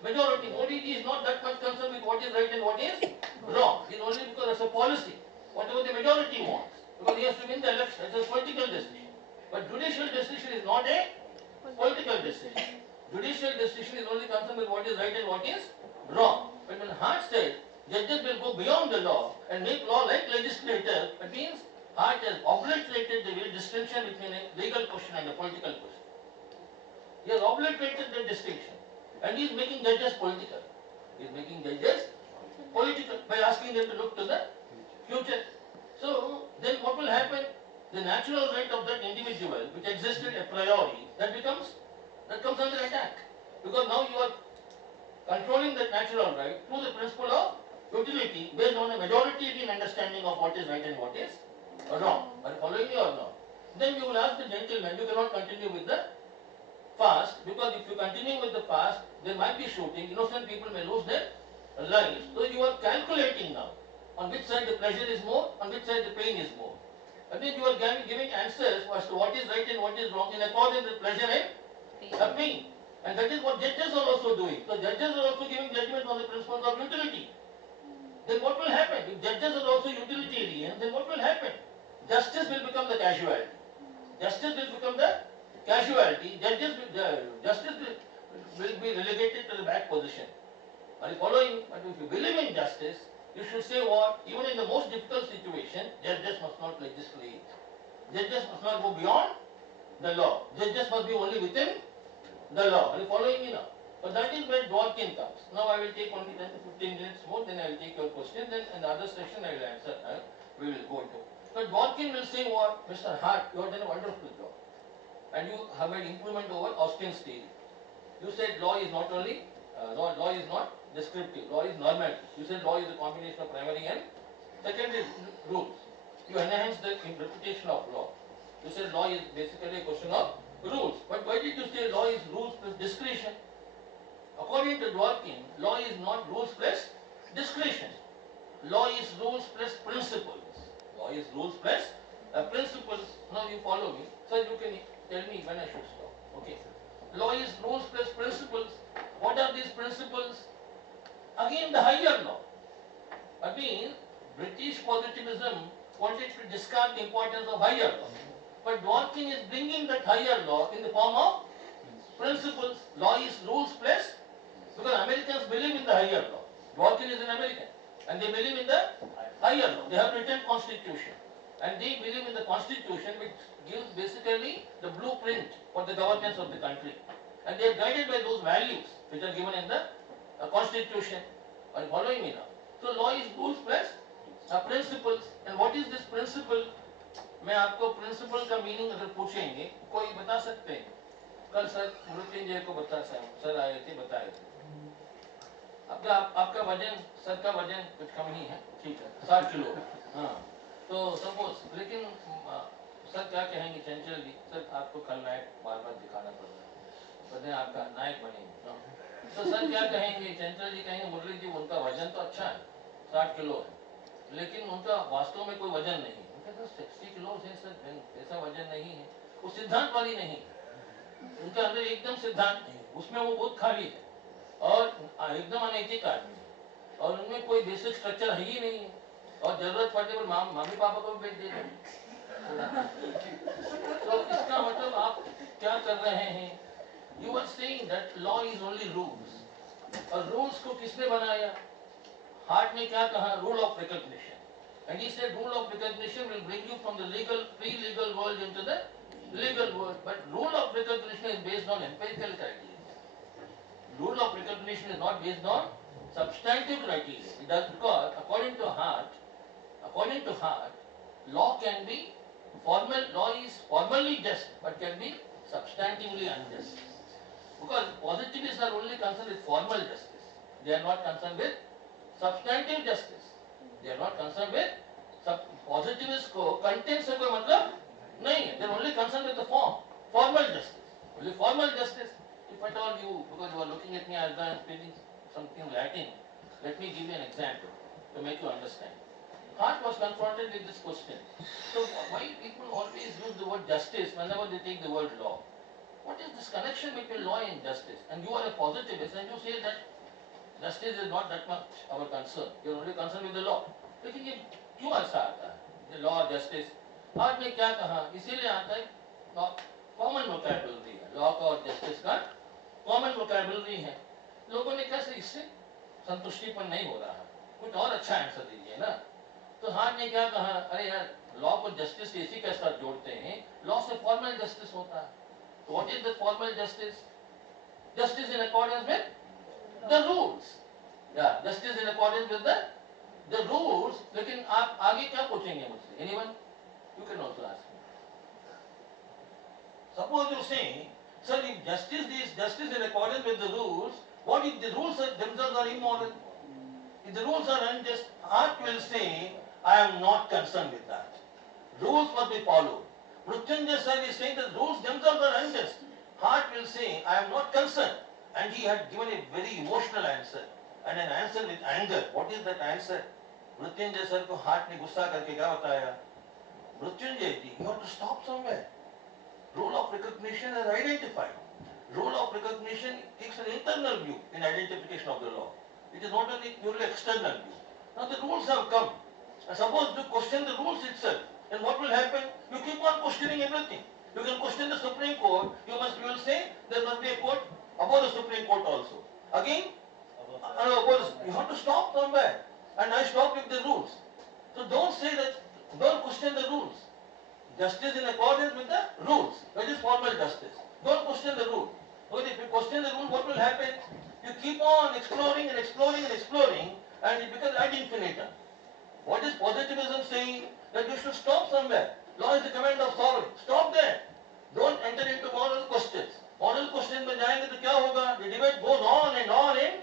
majority. Modi ji is not that much concerned with what is right and what is wrong. It is only because it's a policy, whatever the majority wants, because he has to win the election. It's a political decision. But judicial decision is not a political decision. Judicial decision is only concerned with what is right and what is wrong. But when Hart said judges will go beyond the law and make law like legislators, it means Hart has obliterated the very distinction between a legal question and a political question. He has obliterated the distinction. And he is making judges political. He is making judges political by asking them to look to the future. So then what will happen? The natural right of that individual, which existed a priori, that comes under attack. Because now you are controlling that natural right through the principle of utility based on a majoritarian understanding of what is right and what is wrong. Are you following me or not? Then you will ask the gentleman, you cannot continue with the fast, because if you continue with the fast, there might be shooting, innocent people may lose their lives. So you are calculating now on which side the pleasure is more, on which side the pain is more. And then you are giving answers as to what is right and what is wrong in accordance with pleasure and pain. And that is what judges are also doing. So judges are also giving judgment on the principles of utility. Then what will happen? If judges are also utilitarian, then what will happen? Justice will become the casualty. Justice will become the casualty. Justice will be relegated to the back position. Are you following? But if you believe in justice, you should say what? Even in the most difficult situation, judges must not legislate. Judges must not go beyond the law. Judges must be only within the law. Are you following me now? But that is where Dworkin comes. Now I will take only 10 to 15 minutes more, then I will take your question, then in the other section I will answer. We will go into. Now Dworkin will say what? Mr. Hart, you have done a wonderful job. And you have made improvement over Austin's theory. You said law is not only, law is not descriptive, law is normative. You said law is a combination of primary and secondary rules. You enhance the interpretation of law. You said law is basically a question of rules. But why did you say law is rules plus discretion? According to Dworkin, law is not rules plus discretion. Law is rules plus principles. Law is rules plus principles. Now you follow me. So you can tell me when I should stop. Okay. Law is rules plus principles. What are these principles? Again the higher law. Again, British positivism wanted to discard the importance of higher law. But Dworkin is bringing that higher law in the form of principles. Law is rules plus, because Americans believe in the higher law. Dworkin is an American and they believe in the higher law. They have written constitution and they believe in the constitution which gives basically the blueprint for the governance of the country. And they are guided by those values which are given in the constitution. Are you following me now? So law is rules plus principles. And what is this principle? मैं आपको principal का meaning अगर पूछेंगे कोई बता सकते हैं? कल सर मृत्युंजय को बता सर आए थे बताए थे आपका वजन सर का वजन कुछ कम ही है ठीक है 60 किलो हाँ तो सपोज लेकिन सर क्या कहेंगे चंचल जी सर आपको कल नायक बार दिखाना पड़ रहा है बने आपका नायक बनेंगे तो सर क्या कहेंगे चंचल जी कहेंगे मुरली जी उनका वजन तो अच्छा है 60 किलो है लेकिन उनका वास्तव में कोई वजन नहीं है 60 किलो से सर ऐसा वजन नहीं है वो सिद्धांत वाली नहीं उनके अंदर एकदम सिद्धांत नहीं उसमें वो बहुत खाली है और एकदम अनैतिक आदमी है और उनमें कोई बेसिक स्ट्रक्चर है ही नहीं है और जरूरत पड़ने पर मम्मी पापा को भी भेज देते हैं तो इसका मतलब आप क्या कर रहे हैं you are saying that law is only rules और रूल्स को किसने बनाया हार्ट ने क्या कहा rule of recognition and he said rule of recognition will bring you from the legal pre-legal world into the legal world but rule of recognition is based on empirical criteria rule of recognition is not based on substantive criteria it does because according to Hart law can be formal law is formally just but can be substantively unjust because positivists are only concerned with formal justice they are not concerned with substantive justice they are not concerned with positivists को content से कोई मतलब नहीं है they are only concerned with the formal justice only formal justice if at all you because you are looking at me as though I am speaking something Latin let me give you an example to make you understand Hart was confronted with this question so why people always use the word justice whenever they take the word law what is this connection between law and justice and you are a positivist and you say that justice is not that much our concern. You are only concerned with the law. लेकिन ये क्यों ऐसा आता है? Law, justice. आज ने क्या कहा? इसीलिए आता है common vocabulary है. Law का और justice का common vocabulary है. लोगों ने कैसे इससे संतुष्टिपन नहीं हो रहा है. कुछ और अच्छा आंसर दीजिए ना. तो हार्ट ने क्या कहा? अरे यार लॉ को जस्टिस के इसी के साथ जोड़ते हैं. लॉ से फॉर्मल जस्टिस होता है. तो what is the formal justice? Justice in accordance with the rules yeah justice in accordance with the rules लेकिन आप आगे क्या पूछेंगे मुझसे anyone you can also ask me suppose you say sir if justice is justice in accordance with the rules what if the rules themselves are immoral if the rules are unjust Hart will say I am not concerned with that rules must be followed Mrutyunjay sir is saying that rules themselves are unjust Hart will say I am not concerned and he had given a very emotional answer and an answer with anger what is that answer Mrutyunjay sir ko Hart ne gussa karke kya bataya Mrutyunjay ji you have to stop somewhere rule of recognition is identified rule of recognition takes an internal view in identification of the law it is not only purely external view now the rules have come and suppose you question the rules itself then what will happen you keep on questioning everything you can question the Supreme Court you will say there must be a court above the Supreme Court also. Again, you have to stop somewhere. And I stop with the rules. So don't say that, don't question the rules. Justice in accordance with the rules. That is formal justice. Don't question the rule. Because if you question the rule, what will happen? You keep on exploring and exploring and exploring, and it becomes ad infinitum. What is positivism saying? That you should stop somewhere. Law is the command of sovereign. Stop there. Don't enter into moral questions. Moral questions में जाएंगे तो क्या होगा? The debate goes on and on and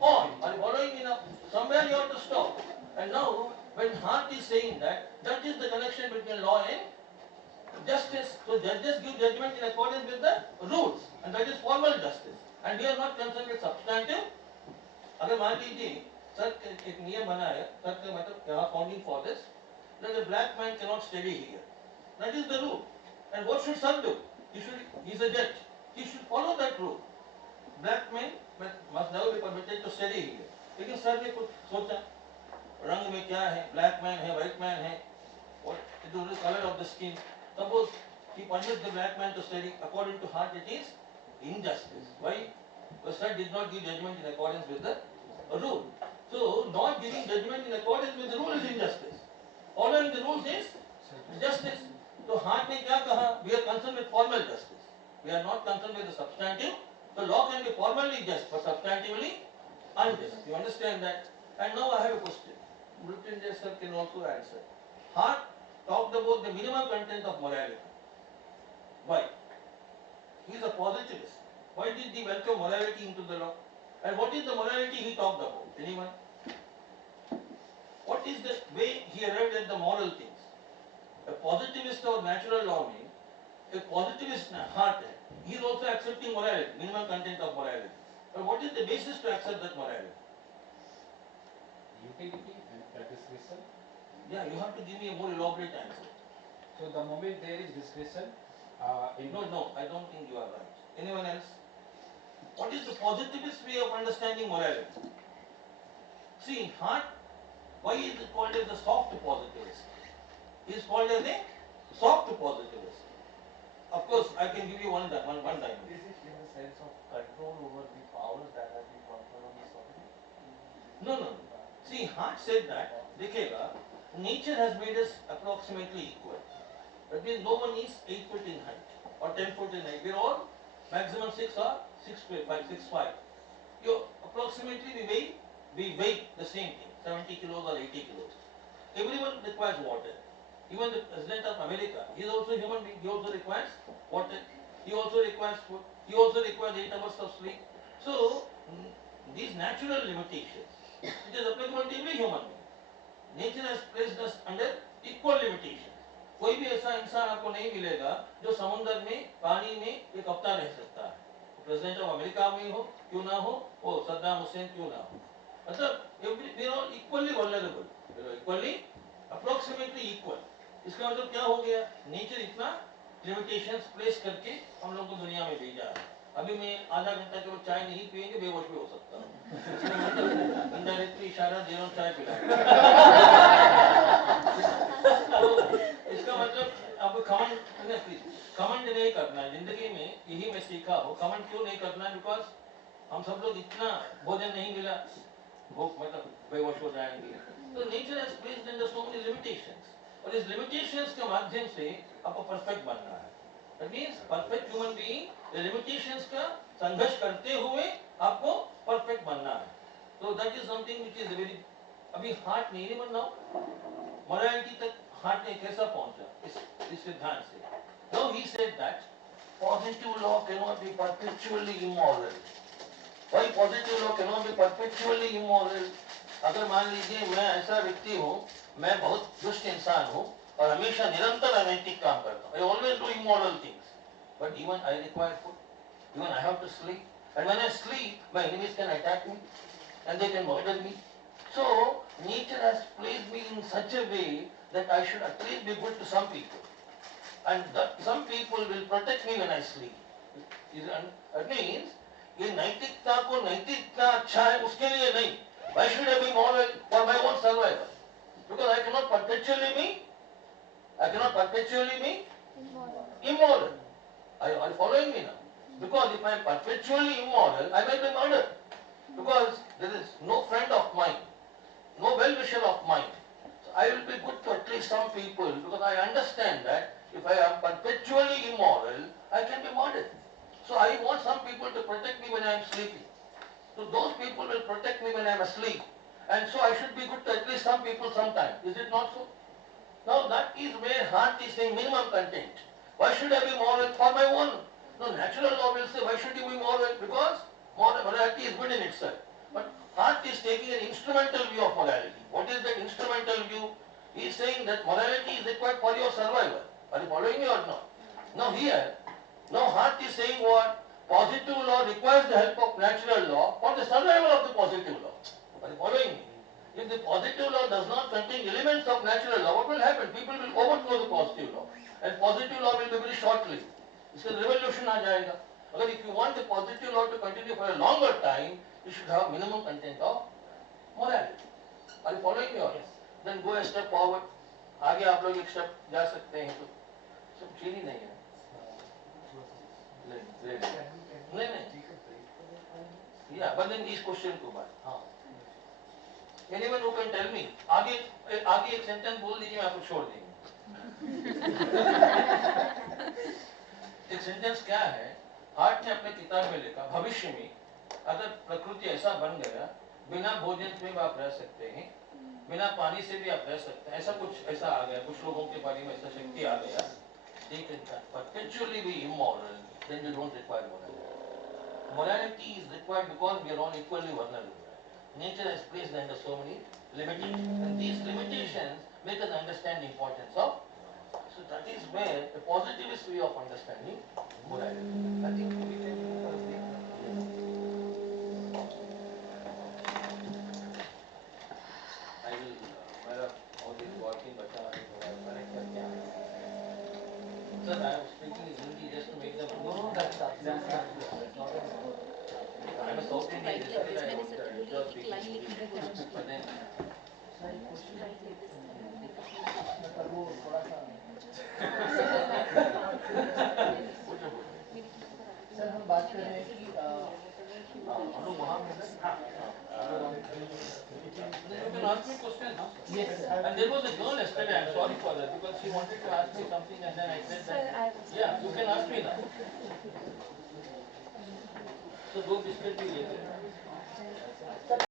on. Are you following me now? Somewhere you have to stop. And now, when Hart is saying that, that is the connection between law and justice. So judges give judgment in accordance with the rules, and that is formal justice. And we are not concerned with substantive. अगर मान लीजिए sir एक नियम बना है, sir का मतलब यहाँ founding fathers, that a black man cannot study here. That is the rule. And what should sir do? He is a judge. He should follow that rule. Black men must never be permitted to study here. लेकिन sir ने कुछ सोचा, रंग में क्या है, black man है, white man है, what is the color of the skin. Suppose he permits the black man to study, according to Hart it is injustice. Why? Because sir did not give judgment in accordance with the rule. So not giving judgment in accordance with the rule is injustice. Following the rules is justice. So Hart ने क्या कहा? We are concerned with formal justice. We are not concerned with the substantive. The law can be formally just, but substantively unjust. You understand that? And now I have a question. Mrityunjay sir can also answer. Hart talked about the minimum content of morality. Why? He is a positivist. Why did he welcome morality into the law? And what is the morality he talked about? Anyone? What is the way he arrived at the moral things? A positivist or natural law means, a positivist Hart, he is also accepting morality, minimum content of morality. But what is the basis to accept that morality? Utility and discretion. Yeah, you have to give me a more elaborate answer. So the moment there is discretion, No, I don't think you are right. Anyone else? What is the positivist way of understanding morality? See, Hart, why is it called as the soft positivist? He is called as a soft positivist. Of course, I can give you one dimension. Is it in the sense of control over the powers that have been conferred on the sovereign? No. See, Hart said that, देखिएगा, nature has made us approximately equal. That means no one is 8 foot in height or 10 foot in height. We are all maximum 6 or 6'5". Approximately we weigh the same thing, 70 kilos or 80 kilos. Everyone requires water. Even the President of America, he is also a human being. He also requires water. He also requires food. He also requires 8 hours of sleep. So, these natural limitations, it is applicable to every human being. Nature has placed us under equal limitations. कोई भी ऐसा इंसान आपको नहीं मिलेगा जो समुद्र में पानी में एक हफ्ता रह सकता है. प्रेसिडेंट ऑफ अमेरिका में हो क्यों ना हो, वो सद्दाम हुसैन क्यों ना हो. मतलब we are all equally vulnerable. We are equally, approximately equal. इसका मतलब क्या हो गया? नेचर इतना लिमिटेशंस प्लेस करके हम लोग को दुनिया में भेजा है. अभी मैं आधा घंटा के बाद चाय नहीं पिएंगे, बेहोश भी हो सकता हूँ. इनडायरेक्टली इशारा दे रहा हूँ चाय पिलाएं. इसका मतलब अब कमेंट नहीं करना है जिंदगी में. यही मैं सीखा हूँ. कमेंट क्यों नहीं करना है? बिकॉज हम सब लोग इतना भोजन नहीं मिला, भूख मतलब बेहोश हो जाएंगे. तो nature has placed under so many limitations, और इस लिमिटेशंस के माध्यम से आपको परफेक्ट बनना है. That means perfect human being limitations का संघर्ष करते हुए आपको परफेक्ट बनना है. तो that is something which is very. अभी हार्ट नहीं बनना, मोरालिटी तक हार्ट ने कैसा पहुंचा इस सिद्धांत से. Now he said that positive law cannot be perpetually immoral. Why positive law cannot be perpetually immoral? अगर मान लीजिए मैं ऐसा व्यक्ति हूँ, मैं बहुत दुष्ट इंसान हूँ और हमेशा निरंतर अनैतिक काम करता हूँ. I always do immoral things. But even I require food. Even I have to sleep. And when I sleep, my enemies can attack me and they can murder me. So nature has placed me in such a way that I should at least be good to some people. And that some people will protect me when I sleep. That means ये नैतिकता को नैतिकता अच्छा है उसके लिए नहीं. Why should I be moral for my own survival? Because I cannot perpetually be immoral. Are you following me now? Because if I am perpetually immoral, I may be murdered. Because there is no friend of mine, no well-wisher of mine. So I will be good to at least some people because I understand that if I am perpetually immoral, I can be murdered. So I want some people to protect me when I am sleeping. So those people will protect me when I am asleep. And so I should be good to at least some people sometime. Is it not so? Now that is where heart is saying minimum content. Why should I be moral for my own? No, natural law will say why should you be moral? Because morality is good in itself. But heart is taking an instrumental view of morality. What is that instrumental view? He is saying that morality is required for your survival. Are you following me or not? Now here, now heart is saying what? Positive law requires the help of natural law for the survival of the positive law. Are you following me? If the positive law does not contain elements of natural law, what will happen? People will overthrow the positive law. And positive law will be very short-lived. It's a revolution आ जाएगा. Agar if you want the positive law to continue for a longer time, you should have minimum content of morality. Are you following me or not? Then go a step forward. आगे आप लोग एक step जा सकते हैं तो सब चीनी नहीं है. नहीं. Yeah, but then इस question को बात. हाँ. Anyone who can tell me, आगे एक sentence बोल दीजिए, मैं आपको छोड़ देंगे. एक sentence क्या है? हार्ट ने अपने किताब में लिखा, भविष्य में अगर प्रकृति ऐसा बन गया, बिना भोजन से भी आप रह सकते हैं, बिना पानी से भी आप रह सकते हैं. ऐसा आ गया, कुछ लोगों के बारे में ऐसा शक्ति आ गया. They can perpetually be immoral, then you don't require morality. Morality is required because we are all equally vulnerable. Nature has placed under so many limitations, and these limitations make us understand the importance of. So that is where the positivist way of understanding morality. I think we can go for a break. I will all this working, but correct करके आएंगे. Sir, I am speaking in Hindi just to make them. No, that's not. I am a South Indian. But then. Sir हम बात कर रहे हैं कि You can ask me questions. Yes. And there was a girl yesterday. I'm sorry for that because she wanted to ask me something and then I said that. Yeah, you can ask me now. So 2 biscuit भी ले